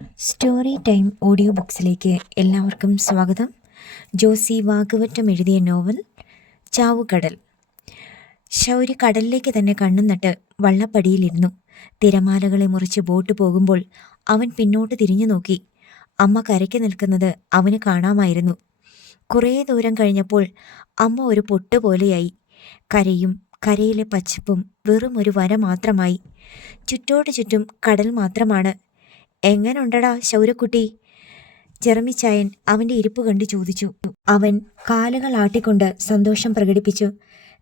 Story time audio ബുക്സിലേക്ക് എല്ലാവർക്കും സ്വാഗതം. ജോസി വാഗവറ്റം എഴുതിയ നോവൽ ചാവുകടൽ. ശൗരി കടലിലേക്ക് തന്നെ കണ്ണും നട്ട് വള്ളപ്പടിയിലിരുന്നു. തിരമാലകളെ മുറിച്ച് ബോട്ട് പോകുമ്പോൾ അവൻ പിന്നോട്ട് തിരിഞ്ഞു നോക്കി. അമ്മ കരയ്ക്ക് നിൽക്കുന്നത് അവന് കാണാമായിരുന്നു. കുറേ ദൂരം കഴിഞ്ഞപ്പോൾ അമ്മ ഒരു പൊട്ടുപോലെയായി. കരയും കരയിലെ പച്ചപ്പും വെറും ഒരു വര മാത്രമായി. ചുറ്റോട് ചുറ്റും കടൽ മാത്രമാണ്. എങ്ങനുണ്ടടാ ശൗരക്കുട്ടി? ജെറമിച്ചായൻ അവൻ്റെ ഇരിപ്പ് കണ്ട് ചോദിച്ചു. അവൻ കാലുകൾ ആട്ടിക്കൊണ്ട് സന്തോഷം പ്രകടിപ്പിച്ചു.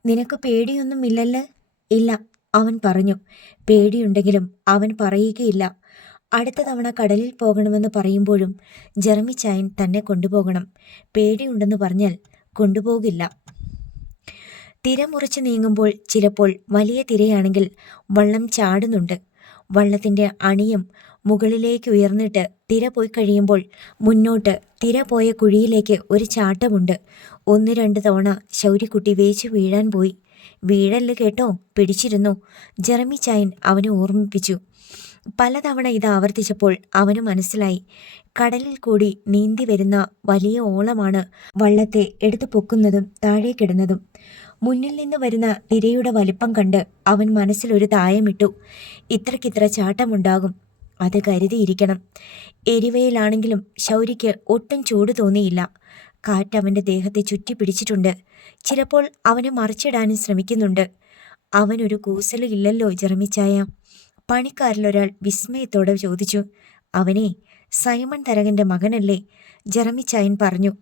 നിനക്ക് പേടിയൊന്നുമില്ലല്ലോ? ഇല്ല, അവൻ പറഞ്ഞു. പേടിയുണ്ടെങ്കിലും അവൻ പറയുകയില്ല. അടുത്ത തവണ കടലിൽ പോകണമെന്ന് പറയുമ്പോഴും ജെറമിച്ചായൻ തന്നെ കൊണ്ടുപോകണം. പേടിയുണ്ടെന്ന് പറഞ്ഞാൽ കൊണ്ടുപോകില്ല. തിര മുറിച്ച് നീങ്ങുമ്പോൾ ചിലപ്പോൾ വലിയ തിരയാണെങ്കിൽ വള്ളം ചാടുന്നുണ്ട്. വള്ളത്തിൻ്റെ അണിയും മുകളിലേക്ക് ഉയർന്നിട്ട് തിര പോയി കഴിയുമ്പോൾ മുന്നോട്ട് തിര പോയ കുഴിയിലേക്ക് ഒരു ചാട്ടമുണ്ട്. 1-2 തവണ ശൗരിക്കുട്ടി വേച്ചു വീഴാൻ പോയി. വീഴല് കേട്ടോ, പിടിച്ചിരുന്നു, ജെറമിച്ചായൻ അവനെ ഓർമ്മിപ്പിച്ചു. പലതവണ ഇത് ആവർത്തിച്ചപ്പോൾ അവന് മനസ്സിലായി, കടലിൽ കൂടി നീന്തി വരുന്ന വലിയ ഓളമാണ് വള്ളത്തെ എടുത്തു പൊക്കുന്നതും താഴേക്കിടുന്നതും. മുന്നിൽ നിന്ന് വരുന്ന തിരയുടെ വലിപ്പം കണ്ട് അവൻ മനസ്സിലൊരു തായമിട്ടു. ഇത്രക്കിത്ര ചാട്ടമുണ്ടാകും, അത് കരുതിയിരിക്കണം. എരിവയിലാണെങ്കിലും ശൗരിക്ക് ഒട്ടും ചൂട് തോന്നിയില്ല. കാറ്റ് അവൻ്റെ ദേഹത്തെ ചുറ്റി പിടിച്ചിട്ടുണ്ട്. ചിലപ്പോൾ അവനെ മറിച്ചിടാനും ശ്രമിക്കുന്നുണ്ട്. അവനൊരു കൂസലില്ലല്ലോ ജെറമിച്ചായ? പണിക്കാരിലൊരാൾ വിസ്മയത്തോടെ ചോദിച്ചു. അവനെ സൈമൺ തരകൻ്റെ മകനല്ലേ? ജെറമിച്ചായൻ പറഞ്ഞു.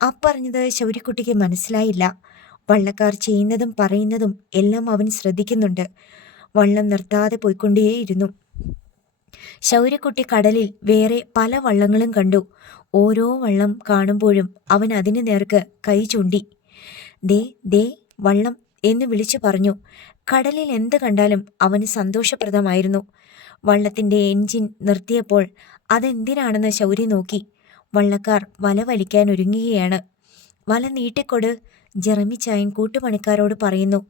അപ്പറഞ്ഞത് ശൗരിക്കുട്ടിക്ക് മനസ്സിലായില്ല. വള്ളക്കാർ ചെയ്യുന്നതും പറയുന്നതും എല്ലാം അവൻ ശ്രദ്ധിക്കുന്നുണ്ട്. വള്ളം നിർത്താതെ പോയിക്കൊണ്ടേയിരുന്നു. ശൗര്യക്കുട്ടി കടലിൽ വേറെ പല വള്ളങ്ങളും കണ്ടു. ഓരോ വള്ളം കാണുമ്പോഴും അവൻ അതിനു നേർക്ക് കൈ ചൂണ്ടി. ദേ ദേ വള്ളം എന്ന് വിളിച്ചു പറഞ്ഞു. കടലിൽ എന്ത് കണ്ടാലും അവന് സന്തോഷപ്രദമായിരുന്നു. വള്ളത്തിൻ്റെ എൻജിൻ നിർത്തിയപ്പോൾ അതെന്തിനാണെന്ന് ശൗരി നോക്കി. വള്ളക്കാർ വല വലിക്കാൻ ഒരുങ്ങുകയാണ്. വല നീട്ടിക്കൊട്, ജെറമിച്ചായൻ കൂട്ടുപണിക്കാരോട് പറയുന്നു.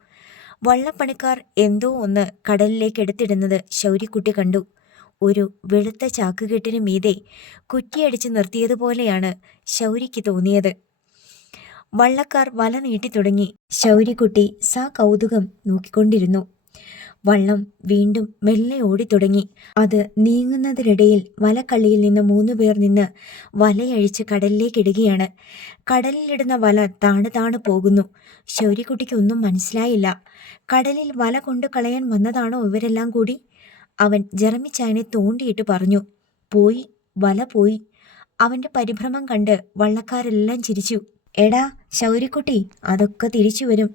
വള്ളപ്പണിക്കാർ എന്തോ ഒന്ന് കടലിലേക്ക് എടുത്തിടുന്നത് ശൗരിക്കുട്ടി കണ്ടു. ഒരു വെളുത്ത ചാക്കുകെട്ടിന് മീതെ കുറ്റിയടിച്ച് നിർത്തിയതുപോലെയാണ് ശൗരിക്ക് തോന്നിയത്. വള്ളക്കാർ വല നീട്ടി തുടങ്ങി. ശൗരിക്കുട്ടി കൗതുകം നോക്കിക്കൊണ്ടിരുന്നു. വള്ളം വീണ്ടും മെല്ലെ ഓടിത്തുടങ്ങി. അത് നീങ്ങുന്നതിനിടയിൽ വലക്കള്ളിയിൽ നിന്ന് 3 പേർ നിന്ന് വലയഴിച്ച് കടലിലേക്കിടുകയാണ്. കടലിലിടുന്ന വല താണു പോകുന്നു. ശൗരിക്കുട്ടിക്കൊന്നും മനസ്സിലായില്ല. കടലിൽ വല കൊണ്ടു കളയാൻ വന്നതാണോ ഇവരെല്ലാം കൂടി? അവൻ ജെറമിച്ചായനെ തോണ്ടിയിട്ട് പറഞ്ഞു. പോയി, വല പോയി. അവൻ്റെ പരിഭ്രമം കണ്ട് വള്ളക്കാരെല്ലാം ചിരിച്ചു. എടാ ശൗരിക്കുട്ടി, അതൊക്കെ തിരിച്ചു വരും.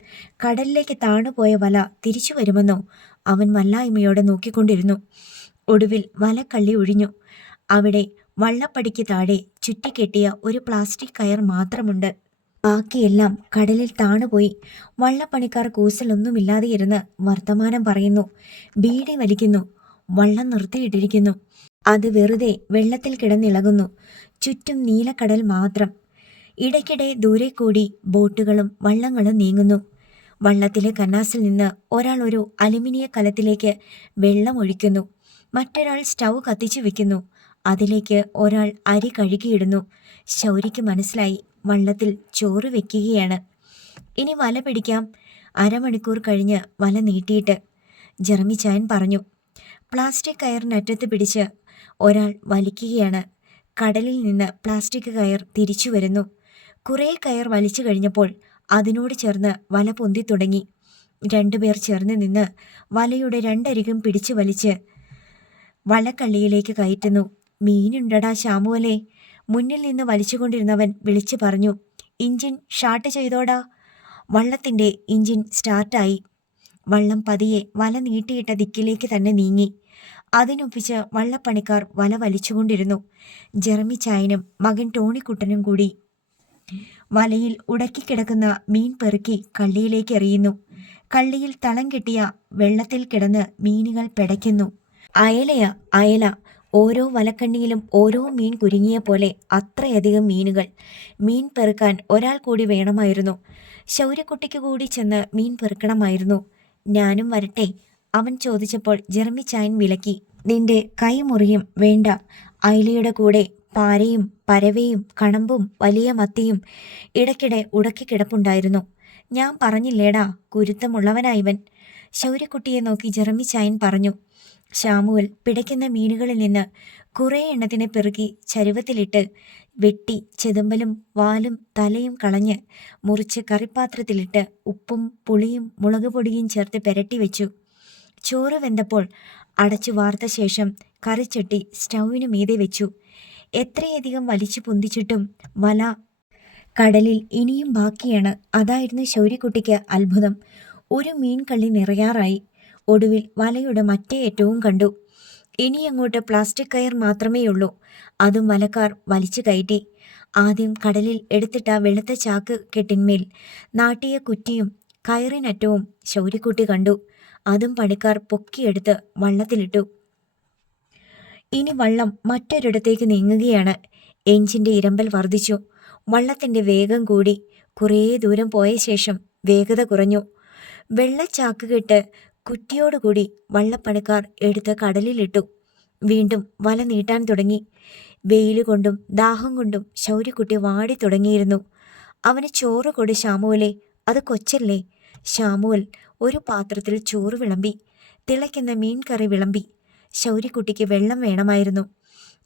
കടലിലേക്ക് താണുപോയ വല തിരിച്ചു വരുമെന്നോ? അവൻ വല്ലായ്മയോടെ നോക്കിക്കൊണ്ടിരുന്നു. ഒടുവിൽ വലക്കള്ളി ഒഴിഞ്ഞു. അവിടെ വള്ളപ്പടിക്ക് താഴെ ചുറ്റിക്കെട്ടിയ ഒരു പ്ലാസ്റ്റിക് കയർ മാത്രമുണ്ട്. ബാക്കിയെല്ലാം കടലിൽ താണുപോയി. വള്ളപ്പണിക്കാർ കൂസലൊന്നുമില്ലാതെ ഇരുന്ന് വർത്തമാനം പറയുന്നു. ബീഡി വലിക്കുന്നു. വള്ളം നിർത്തിയിട്ടിരിക്കുന്നു. അത് വെറുതെ വെള്ളത്തിൽ കിടന്നിളകുന്നു. ചുറ്റും നീലക്കടൽ മാത്രം. ഇടയ്ക്കിടെ ദൂരെ കൂടി ബോട്ടുകളും വള്ളങ്ങളും നീങ്ങുന്നു. വള്ളത്തിലെ കന്നാസിൽ നിന്ന് ഒരാൾ ഒരു അലുമിനിയ കലത്തിലേക്ക് വെള്ളം ഒഴിക്കുന്നു. മറ്റൊരാൾ സ്റ്റൗ കത്തിച്ചു വെക്കുന്നു. അതിലേക്ക് ഒരാൾ അരി കഴുകിയിടുന്നു. ശൗരിക്ക് മനസ്സിലായി, വള്ളത്തിൽ ചോറ് വെക്കുകയാണ്. ഇനി വല പിടിക്കാം. 1/2 മണിക്കൂർ കഴിഞ്ഞ് വല നീട്ടിയിട്ട്, ജെറമിച്ചായൻ പറഞ്ഞു. പ്ലാസ്റ്റിക് കയറിനറ്റത്ത് പിടിച്ച് ഒരാൾ വലിക്കുകയാണ്. കടലിൽ നിന്ന് പ്ലാസ്റ്റിക് കയർ തിരിച്ചു വരുന്നു. കുറേ കയർ വലിച്ചു കഴിഞ്ഞപ്പോൾ അതിനോട് ചേർന്ന് വല പൊന്തി തുടങ്ങി. 2 പേർ ചേർന്ന് നിന്ന് വലയുടെ 2 അരികും പിടിച്ചു വലിച്ച് വലക്കള്ളിയിലേക്ക് കയറ്റുന്നു. മീനുണ്ടടാ ശാമുവലേ, മുന്നിൽ നിന്ന് വലിച്ചുകൊണ്ടിരുന്നവൻ വിളിച്ചു പറഞ്ഞു. ഇഞ്ചിൻ ഷാർട്ട് ചെയ്തോടാ. വള്ളത്തിൻ്റെ ഇഞ്ചിൻ സ്റ്റാർട്ടായി. വള്ളം പതിയെ വല നീട്ടിയിട്ട ദിക്കിലേക്ക് തന്നെ നീങ്ങി. അതിനൊപ്പിച്ച് വള്ളപ്പണിക്കാർ വല വലിച്ചുകൊണ്ടിരുന്നു. ജെറമിച്ചായനും മകൻ ടോണിക്കുട്ടനും കൂടി വലയിൽ ഉടക്കിക്കിടക്കുന്ന മീൻ പെറുക്കി കള്ളിയിലേക്ക് എറിയുന്നു. കള്ളിയിൽ തളം കെട്ടിയ വെള്ളത്തിൽ കിടന്ന് മീനുകൾ പിടയ്ക്കുന്നു. അയലയാ അയല. ഓരോ വലക്കണ്ണിയിലും ഓരോ മീൻ കുരുങ്ങിയ പോലെ അത്രയധികം മീനുകൾ. മീൻ പെറുക്കാൻ ഒരാൾ കൂടി വേണമായിരുന്നു. ശൗര്യക്കുട്ടിക്ക് കൂടി ചെന്ന് മീൻ പെറുക്കണമായിരുന്നു. ഞാനും വരട്ടെ? അവൻ ചോദിച്ചപ്പോൾ ജെറമിച്ചായൻ വിലക്കി. നിന്റെ കൈ മുറിയും, വേണ്ട. അയിലയുടെ കൂടെ പാരയും പരവയും കണമ്പും വലിയ മത്തിയും ഇടയ്ക്കിടെ ഉടക്കിക്കിടപ്പുണ്ടായിരുന്നു. ഞാൻ പറഞ്ഞില്ലേടാ, കുരുത്തമുള്ളവനായിവൻ, ശൗര്യക്കുട്ടിയെ നോക്കി ജെറമിച്ചായൻ പറഞ്ഞു. ശാമുവൽ പിടയ്ക്കുന്ന മീനുകളിൽ നിന്ന് കുറേ എണ്ണത്തിനെ പെറുക്കി ചരുവത്തിലിട്ട് വെട്ടി ചെതുമ്പലും വാലും തലയും കളഞ്ഞ് മുറിച്ച് കറിപ്പാത്രത്തിലിട്ട് ഉപ്പും പുളിയും മുളകുപൊടിയും ചേർത്ത് പെരട്ടി വെച്ചു. ചോറ് വെന്തപ്പോൾ അടച്ചു വാർത്ത ശേഷം കറിച്ചട്ടി സ്റ്റൗവിനു മീതെ വെച്ചു. എത്രയധികം വലിച്ചു പൊന്തിച്ചിട്ടും വല കടലിൽ ഇനിയും ബാക്കിയാണ്. അതായിരുന്നു ശൗര്യക്കുട്ടിക്ക് അത്ഭുതം. ഒരു മീൻ കള്ളി നിറയാറായി. ഒടുവിൽ വലയുടെ മറ്റേ അറ്റവും കണ്ടു. ഇനിയങ്ങോട്ട് പ്ലാസ്റ്റിക് കയർ മാത്രമേയുള്ളൂ. അതും വലക്കാർ വലിച്ചു കയറ്റി. ആദ്യം കടലിൽ എടുത്തിട്ട വെളുത്ത ചാക്ക് കെട്ടിന്മേൽ നാട്ടിയ കുറ്റിയും കയറിനറ്റവും ശൗര്യക്കുട്ടി കണ്ടു. അതും പണിക്കാർ പൊക്കിയെടുത്ത് വള്ളത്തിലിട്ടു. ഇനി വള്ളം മറ്റൊരിടത്തേക്ക് നീങ്ങുകയാണ്. എഞ്ചിന്റെ ഇരമ്പൽ വർദ്ധിച്ചു. വള്ളത്തിന്റെ വേഗം കൂടി. കുറേ ദൂരം പോയ ശേഷം വേഗത കുറഞ്ഞു. വെള്ളച്ചാക്കുകെട്ട് കുറ്റിയോടുകൂടി വള്ളപ്പണിക്കാർ എടുത്ത് കടലിലിട്ടു. വീണ്ടും വല നീട്ടാൻ തുടങ്ങി. വെയിലുകൊണ്ടും ദാഹം കൊണ്ടും ശൗര്യക്കുട്ടി വാടി തുടങ്ങിയിരുന്നു. അവന് ചോറ് കൊട് ശാമുവലെ, അത് കൊച്ചല്ലേ. ശാമുവൽ ഒരു പാത്രത്തിൽ ചോറ് വിളമ്പി. തിളയ്ക്കുന്ന മീൻ കറി വിളമ്പി. ശൗര്യക്കുട്ടിക്ക് വെള്ളം വേണമായിരുന്നു.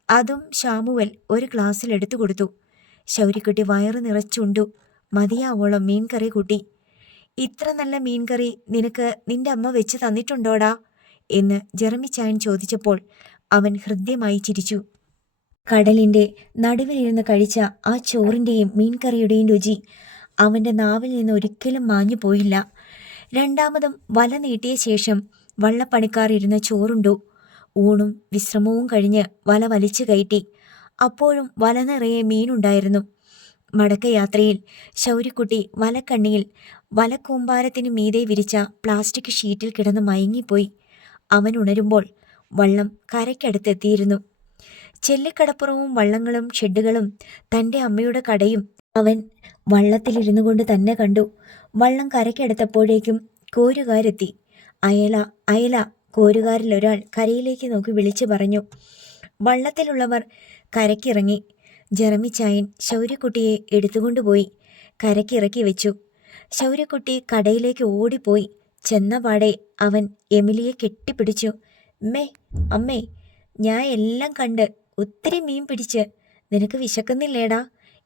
അതും ശാമുവൽ ഒരു ഗ്ലാസ്സിൽ എടുത്തു കൊടുത്തു. ശൗര്യക്കുട്ടി വയറ് നിറച്ചുണ്ടു. മതിയാവോളം മീൻ കറി കൂട്ടി. ഇത്ര നല്ല മീൻകറി നിനക്ക് നിന്റെ അമ്മ വെച്ച് തന്നിട്ടുണ്ടോടാ എന്ന് ജെറമിച്ചായൻ ചോദിച്ചപ്പോൾ അവൻ ഹൃദ്യമായി ചിരിച്ചു. കടലിന്റെ നടുവിലിരുന്ന് കഴിച്ച ആ ചോറിന്റെയും മീൻകറിയുടെയും രുചി അവന്റെ നാവിൽ നിന്ന് ഒരിക്കലും മാഞ്ഞു പോയില്ല. രണ്ടാമതും വല നീട്ടിയ ശേഷം വള്ളപ്പണിക്കാർ ഇരുന്ന് ചോറുണ്ടു. ഊണും വിശ്രമവും കഴിഞ്ഞ് വല വലിച്ചു കയറ്റി. അപ്പോഴും വല നിറയെ മീനുണ്ടായിരുന്നു. മടക്കയാത്രയിൽ ശൗര്യക്കുട്ടി വലക്കണ്ണിയിൽ വലക്കൂമ്പാരത്തിന് മീതെ വിരിച്ച പ്ലാസ്റ്റിക് ഷീറ്റിൽ കിടന്ന് മയങ്ങിപ്പോയി. അവൻ ഉണരുമ്പോൾ വള്ളം കരയ്ക്കടുത്തെത്തിയിരുന്നു. ചെല്ലിക്കടപ്പുറവും വള്ളങ്ങളും ഷെഡുകളും തൻ്റെ അമ്മയുടെ കടയും അവൻ വള്ളത്തിലിരുന്നു കൊണ്ട് തന്നെ കണ്ടു. വള്ളം കരയ്ക്കടുത്തപ്പോഴേക്കും കോരുകാരെത്തി. അയല അയല, കോരുകാരിലൊരാൾ കരയിലേക്ക് നോക്കി വിളിച്ചു പറഞ്ഞു. വള്ളത്തിലുള്ളവർ കരയ്ക്കിറങ്ങി. ജെറമിച്ചായൻ ശൗര്യക്കുട്ടിയെ എടുത്തുകൊണ്ടുപോയി കരയ്ക്കിറക്കി വെച്ചു. ശൗര്യക്കുട്ടി കടയിലേക്ക് ഓടിപ്പോയി. ചെന്നപാടെ അവൻ എമിലിയെ കെട്ടിപ്പിടിച്ചു. അമ്മേ അമ്മേ, ഞാൻ എല്ലാം കണ്ട് ഒത്തിരി മീൻ പിടിച്ച്. നിനക്ക് വിശക്കുന്നില്ലേടാ?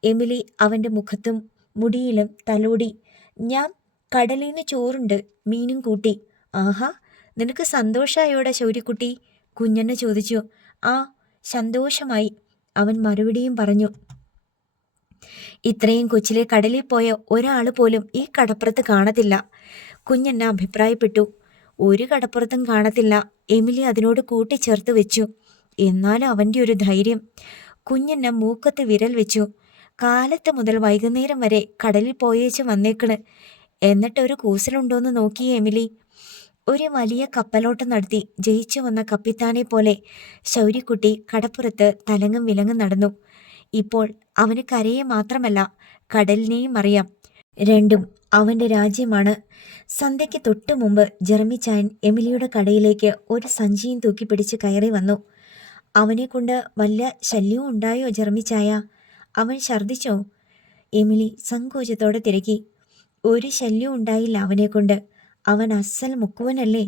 എമിലി അവൻ്റെ മുഖത്തും മുടിയിലും തലോടി. ഞാൻ കടലിൽ നിന്ന് ചോറുണ്ട് മീനും കൂട്ടി. ആഹാ, നിനക്ക് സന്തോഷായോടാ ശൗര്യക്കുട്ടി? കുഞ്ഞണ്ണ ചോദിച്ചു. ആ, സന്തോഷമായി, അവൻ മറുപടിയും പറഞ്ഞു. ഇത്രയും കൊച്ചിലെ കടലിൽ പോയ ഒരാൾ പോലും ഈ കടപ്പുറത്ത് കാണത്തില്ല, കുഞ്ഞണ്ണ അഭിപ്രായപ്പെട്ടു. ഒരു കടപ്പുറത്തും കാണത്തില്ല, എമിലി അതിനോട് കൂട്ടിച്ചേർത്ത് വെച്ചു. എന്നാലും അവൻ്റെ ഒരു ധൈര്യം. കുഞ്ഞണ്ണ മൂക്കത്ത് വിരൽ വെച്ചു. കാലത്ത് മുതൽ വൈകുന്നേരം വരെ കടലിൽ പോയേച്ച് വന്നേക്കണ്. എന്നിട്ടൊരു കൂസലുണ്ടോന്ന് നോക്കിയേ എമിലി. ഒരു വലിയ കപ്പലോട്ടം നടത്തി ജയിച്ചു വന്ന കപ്പിത്താനെ പോലെ ശൗര്യക്കുട്ടി കടപ്പുറത്ത് തലങ്ങും വിലങ്ങും നടന്നു. ഇപ്പോൾ അവന് കരയെ മാത്രമല്ല കടലിനെയും അറിയാം. രണ്ടും അവൻ്റെ രാജ്യമാണ്. സന്ധ്യയ്ക്ക് തൊട്ടു മുമ്പ് ജെറമിച്ചായൻ എമിലിയുടെ കടയിലേക്ക് ഒരു സഞ്ചിയും തൂക്കിപ്പിടിച്ച് കയറി വന്നു. അവനെ കൊണ്ട് വല്ല ശല്യവും ഉണ്ടായോ ജെറമിച്ചായ? അവൻ ഛർദ്ദിച്ചോ? എമിലി സങ്കോചത്തോടെ തിരക്കി. ഒരു ശല്യവും ഉണ്ടായില്ല അവനെക്കൊണ്ട്. അവൻ അസൽ മുക്കുവനല്ലേ.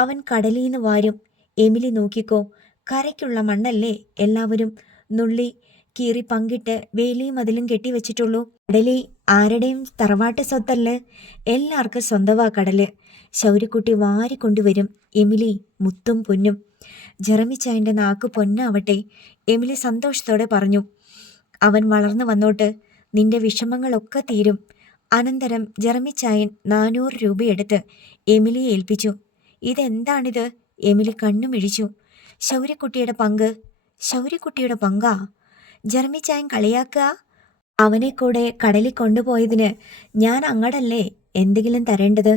അവൻ കടലിൽ നിന്ന് വാരും. എമിലി നോക്കിക്കോ, കരയ്ക്കുള്ള മണ്ണല്ലേ എല്ലാവരും നുള്ളി കീറി പങ്കിട്ട് വേലിയും അതിലും കെട്ടിവെച്ചിട്ടുള്ളൂ. കടലി ആരുടെയും തറവാട്ട് സ്വത്തല്ലേ, എല്ലാവർക്കും സ്വന്തമാ കടല്. ശൗര്യക്കുട്ടി വാരിക്കൊണ്ടുവരും എമിലി മുത്തും പൊന്നും. ജെറമിച്ചായൻ്റെ നാക്ക് പൊന്നാവട്ടെ, എമിലി സന്തോഷത്തോടെ പറഞ്ഞു. അവൻ വളർന്നു വന്നോട്ട്, നിന്റെ വിഷമങ്ങളൊക്കെ തീരും. അനന്തരം ജെറമിച്ചായൻ 400 രൂപയെടുത്ത് എമിലിയെ ഏൽപ്പിച്ചു. ഇതെന്താണിത്? എമിലി കണ്ണുമിഴിച്ചു. ശൗര്യക്കുട്ടിയുടെ പങ്ക്. ശൗര്യക്കുട്ടിയുടെ പങ്കാ? ജെറമിച്ചായൻ കളിയാക്കുക? അവനെ കൂടെ കടലിൽ കൊണ്ടുപോയതിന് ഞാൻ അങ്ങടല്ലേ എന്തെങ്കിലും തരേണ്ടത്?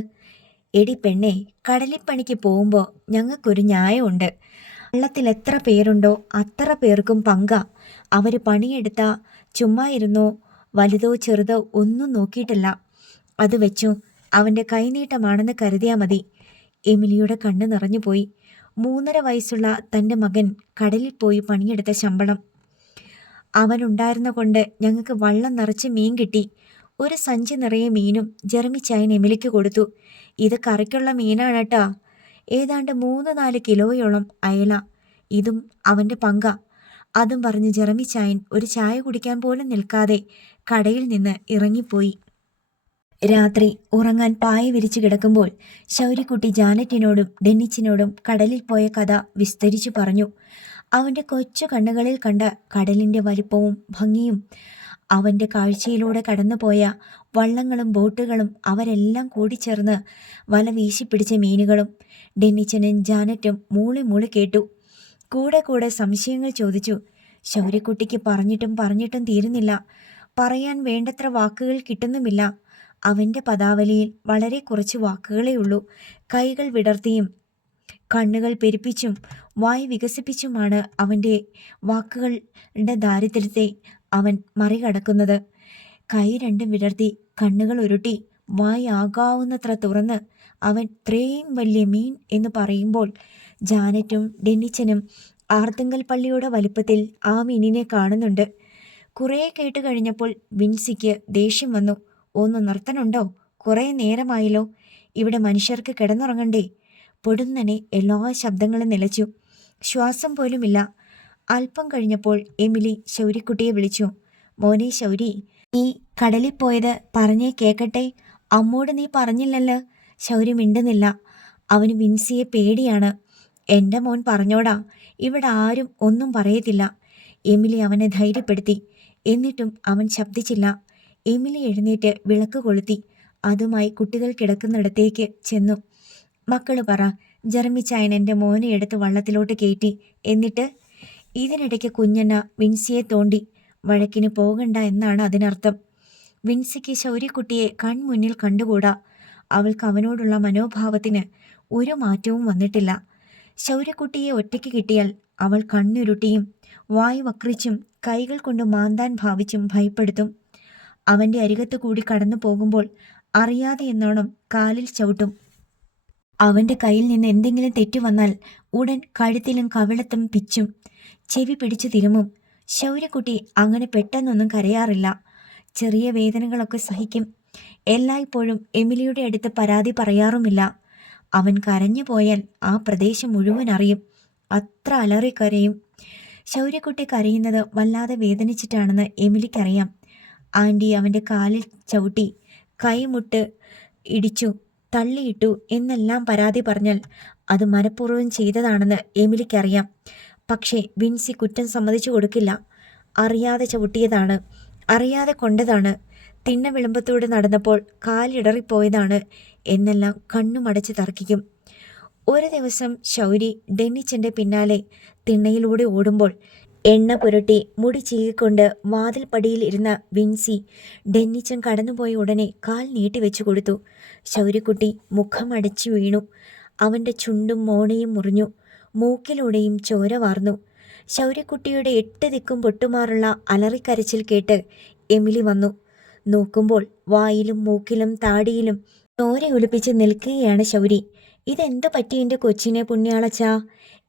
എടി പെണ്ണെ, കടലിപ്പണിക്ക് പോകുമ്പോൾ ഞങ്ങൾക്കൊരു ന്യായമുണ്ട്. വള്ളത്തിൽ എത്ര പേരുണ്ടോ അത്ര പേർക്കും പങ്കാ. അവർ പണിയെടുത്താ ചുമ്മാ ഇരുന്നോ വലുതോ ചെറുതോ ഒന്നും നോക്കിയിട്ടില്ല. അത് വെച്ചു അവൻ്റെ കൈനീട്ടമാണെന്ന് കരുതിയാൽ മതി. എമിലിയുടെ കണ്ണ് നിറഞ്ഞുപോയി. 3.5 വയസ്സുള്ള തൻ്റെ മകൻ കടലിൽ പോയി പണിയെടുത്ത ശമ്പളം. അവനുണ്ടായിരുന്ന കൊണ്ട് ഞങ്ങൾക്ക് വള്ളം നിറച്ച് മീൻ കിട്ടി. ഒരു സഞ്ചി നിറയെ മീനും ജെറമിച്ചായൻ എമിലിക്ക് കൊടുത്തു. ഇത് കറിക്കുള്ള മീനാണട്ടാ. ഏതാണ്ട് 3-4 കിലോയോളം അയല. ഇതും അവൻ്റെ പങ്കാ. അതും പറഞ്ഞ് ജെറമിച്ചായൻ ഒരു ചായ കുടിക്കാൻ പോലും നിൽക്കാതെ കടയിൽ നിന്ന് ഇറങ്ങിപ്പോയി. രാത്രി ഉറങ്ങാൻ പായ വിരിച്ചു കിടക്കുമ്പോൾ ശൗര്യക്കുട്ടി ജാനറ്റിനോടും ഡെന്നിച്ചിനോടും കടലിൽ പോയ കഥ വിസ്തരിച്ചു പറഞ്ഞു. അവൻ്റെ കൊച്ചു കണ്ണുകളിൽ കണ്ട കടലിൻ്റെ വലിപ്പവും ഭംഗിയും, അവൻ്റെ കാഴ്ചയിലൂടെ കടന്നുപോയ വള്ളങ്ങളും ബോട്ടുകളും, അവരെല്ലാം കൂടിച്ചേർന്ന് വല വീശിപ്പിടിച്ച മീനുകളും. ഡെന്നിച്ചനും ജാനറ്റും മൂളി മൂളി കേട്ടു. കൂടെ കൂടെ സംശയങ്ങൾ ചോദിച്ചു. ശൗര്യക്കുട്ടിക്ക് പറഞ്ഞിട്ടും തീരുന്നില്ല. പറയാൻ വേണ്ടത്ര വാക്കുകൾ കിട്ടുന്നുമില്ല. അവൻ്റെ പദാവലിയിൽ വളരെ കുറച്ച് വാക്കുകളേ ഉള്ളൂ. കൈകൾ വിടർത്തിയും കണ്ണുകൾ പെരുപ്പിച്ചും വായ് വികസിപ്പിച്ചുമാണ് അവൻ്റെ വാക്കുകളുടെ ദാരിദ്ര്യത്തെ അവൻ മറികടക്കുന്നത്. കൈ രണ്ടും വിടർത്തി കണ്ണുകൾ ഉരുട്ടി വായ് ആകാവുന്നത്ര തുറന്ന് അവൻ "ത്രയും വലിയ മീൻ" എന്ന് പറയുമ്പോൾ ജാനറ്റും ഡെന്നിച്ചനും ആർത്തുങ്കൽ പള്ളിയുടെ വലിപ്പത്തിൽ ആ മീനിനെ കാണുന്നുണ്ട്. കുറേ കേട്ട് കഴിഞ്ഞപ്പോൾ വിൻസിക്ക് ദേഷ്യം വന്നു. "ഒന്ന് നിർത്തനുണ്ടോ? കുറേ നേരമായല്ലോ. ഇവിടെ മനുഷ്യർക്ക് കിടന്നുറങ്ങണ്ടേ?" പൊടുന്നനെ എല്ലാ ശബ്ദങ്ങളും നിലച്ചു. ശ്വാസം പോലുമില്ല. അല്പം കഴിഞ്ഞപ്പോൾ എമിലി ശൗര്യക്കുട്ടിയെ വിളിച്ചു. "മോനെ ശൗരി, നീ കടലിൽ പോയത് പറഞ്ഞേ കേക്കട്ടെ. അമ്മോട് നീ പറഞ്ഞില്ലല്ലോ." ശൗരി മിണ്ടുന്നില്ല. അവന് വിൻസിയെ പേടിയാണ്. "എൻ്റെ മോൻ പറഞ്ഞോടാ, ഇവിടെ ആരും ഒന്നും പറയത്തില്ല." എമിലി അവനെ ധൈര്യപ്പെടുത്തി. എന്നിട്ടും അവൻ ശബ്ദിച്ചില്ല. എമിലി എഴുന്നേറ്റ് വിളക്ക് കൊളുത്തി അതുമായി കുട്ടികൾ കിടക്കുന്നിടത്തേക്ക് ചെന്നു. "മക്കള് പറ." ജെറമിച്ചായൻ എൻ്റെ മോനെ എടുത്ത് വള്ളത്തിലോട്ട് കയറ്റി. "എന്നിട്ട്?" ഇതിനിടയ്ക്ക് കുഞ്ഞണ്ണ വിൻസിയെ തോണ്ടി. വഴക്കിന് പോകണ്ട എന്നാണ് അതിനർത്ഥം. വിൻസിക്ക് ശൗര്യക്കുട്ടിയെ കൺമുന്നിൽ കണ്ടുകൂടാ. അവൾക്ക് അവനോടുള്ള മനോഭാവത്തിന് ഒരു മാറ്റവും വന്നിട്ടില്ല. ശൗര്യക്കുട്ടിയെ ഒറ്റയ്ക്ക് കിട്ടിയാൽ അവൾ കണ്ണുരുട്ടിയും വായ് വക്രിച്ചും കൈകൾ കൊണ്ട് മാന്താൻ ഭാവിച്ചും ഭയപ്പെടുത്തും. അവൻ്റെ അരികത്ത് കൂടി കടന്നു പോകുമ്പോൾ അറിയാതെ എന്നോണം കാലിൽ ചവിട്ടും. അവൻ്റെ കയ്യിൽ നിന്ന് എന്തെങ്കിലും തെറ്റുവന്നാൽ ഉടൻ കഴുത്തിലും കവിളത്തും പിച്ചും, ചെവി പിടിച്ചു തിരുമും. ശൗര്യക്കുട്ടി അങ്ങനെ പെട്ടെന്നൊന്നും കരയാറില്ല. ചെറിയ വേദനകളൊക്കെ സഹിക്കും. എല്ലായ്പ്പോഴും എമിലിയുടെ അടുത്ത് പരാതി പറയാറുമില്ല. അവൻ കരഞ്ഞു പോയാൽ ആ പ്രദേശം മുഴുവൻ അറിയും. അത്ര അലറിക്കരയും. ശൗര്യക്കുട്ടി കരയുന്നത് വല്ലാതെ വേദനിച്ചിട്ടാണെന്ന് എമിലിക്കറിയാം. ആൻറ്റി അവൻ്റെ കാലിൽ ചവിട്ടി, കൈമുട്ട് ഇടിച്ചു, തള്ളിയിട്ടു എന്നെല്ലാം പരാതി പറഞ്ഞാൽ അത് മനഃപൂർവ്വം ചെയ്തതാണെന്ന് എമിലിക്കറിയാം. പക്ഷേ വിൻസി കുറ്റം സമ്മതിച്ചു കൊടുക്കില്ല. അറിയാതെ ചവിട്ടിയതാണ്, അറിയാതെ കൊണ്ടതാണ്, തിണ്ണ വിളമ്പത്തോട് നടന്നപ്പോൾ കാലിടറിപ്പോയതാണ് എന്നെല്ലാം കണ്ണുമടച്ച് തർക്കിക്കും. ഒരു ദിവസം ശൗരി ഡെന്നിച്ചൻ്റെ പിന്നാലെ തിണ്ണയിലൂടെ ഓടുമ്പോൾ എണ്ണ പുരട്ടി മുടി ചീകിക്കൊണ്ട് വാതിൽപ്പടിയിൽ ഇരുന്ന വിൻസി ഡെന്നിച്ചൻ കടന്നുപോയ ഉടനെ കാൽ നീട്ടിവെച്ചു കൊടുത്തു. ശൗര്യക്കുട്ടി മുഖം അടച്ചു വീണു. അവൻ്റെ ചുണ്ടും മോണയും മുറിഞ്ഞു. മൂക്കിലൂടെയും ചോര വാർന്നു. ശൗര്യക്കുട്ടിയുടെ 8 ദിക്കും പൊട്ടുമാറുള്ള അലറിക്കരച്ചിൽ കേട്ട് എമിലി വന്നു. നോക്കുമ്പോൾ വായിലും മൂക്കിലും താടിയിലും ചോര ഒലിപ്പിച്ച് നിൽക്കുകയാണ് ശൗരി. "ഇതെന്തു പറ്റി എൻ്റെ കൊച്ചിനെ പുണ്യാളച്ചാ?"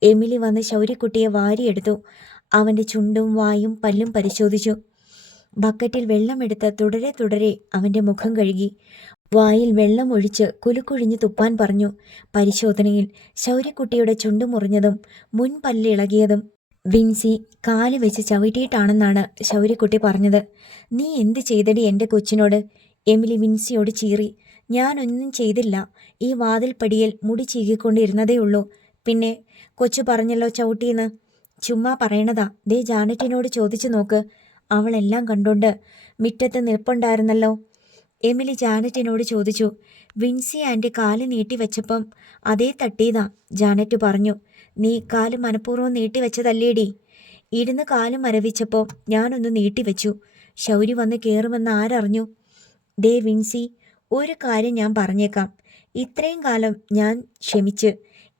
എമിലി വന്ന് ശൗര്യക്കുട്ടിയെ വാരിയെടുത്തു. അവൻ്റെ ചുണ്ടും വായും പല്ലും പരിശോധിച്ചു. ബക്കറ്റിൽ വെള്ളമെടുത്ത് തുടരെ അവൻ്റെ മുഖം കഴുകി. വായിൽ വെള്ളം ഒഴിച്ച് കുലുക്കുഴിഞ്ഞ് തുപ്പാൻ പറഞ്ഞു. പരിശോധനയിൽ ശൗര്യക്കുട്ടിയുടെ ചുണ്ടു മുറിഞ്ഞതും മുൻപല്ലിളകിയതും വിൻസി കാല് വെച്ച് ചവിട്ടിയിട്ടാണെന്നാണ് ശൗര്യക്കുട്ടി പറഞ്ഞത്. "നീ എന്ത് ചെയ്തടി എൻ്റെ കൊച്ചിനോട്?" എമിലി വിൻസിയോട് ചീറി. "ഞാനൊന്നും ചെയ്തില്ല. ഈ വാതിൽപ്പടിയിൽ മുടി ചീകിക്കൊണ്ടിരുന്നതേ ഉള്ളൂ. പിന്നെ കൊച്ചു പറഞ്ഞല്ലോ ചവിട്ടിയെന്ന്." "ചുമ്മാ പറയണതാ. ദേ ജാനറ്റിനോട് ചോദിച്ചു നോക്ക്. അവളെല്ലാം കണ്ടോണ്ട് മിറ്റത്ത് നിൽപ്പുണ്ടായിരുന്നല്ലോ." എമിലി ജാനറ്റിനോട് ചോദിച്ചു. "വിൻസി ആൻറ്റി കാല് നീട്ടി വെച്ചപ്പം അതേ തട്ടിയതാ." ജാനറ്റ് പറഞ്ഞു. "നീ കാല് മനഃപൂർവ്വം നീട്ടിവെച്ചതല്ലേടി?" "ഇരുന്ന് കാല് മരവിച്ചപ്പോൾ ഞാനൊന്ന് നീട്ടിവെച്ചു. ശൗരി വന്ന് കയറുമെന്ന് ആരറിഞ്ഞു?" "ദേ വിൻസി, ഒരു കാര്യം ഞാൻ പറഞ്ഞേക്കാം. ഇത്രയും കാലം ഞാൻ ക്ഷമിച്ച്.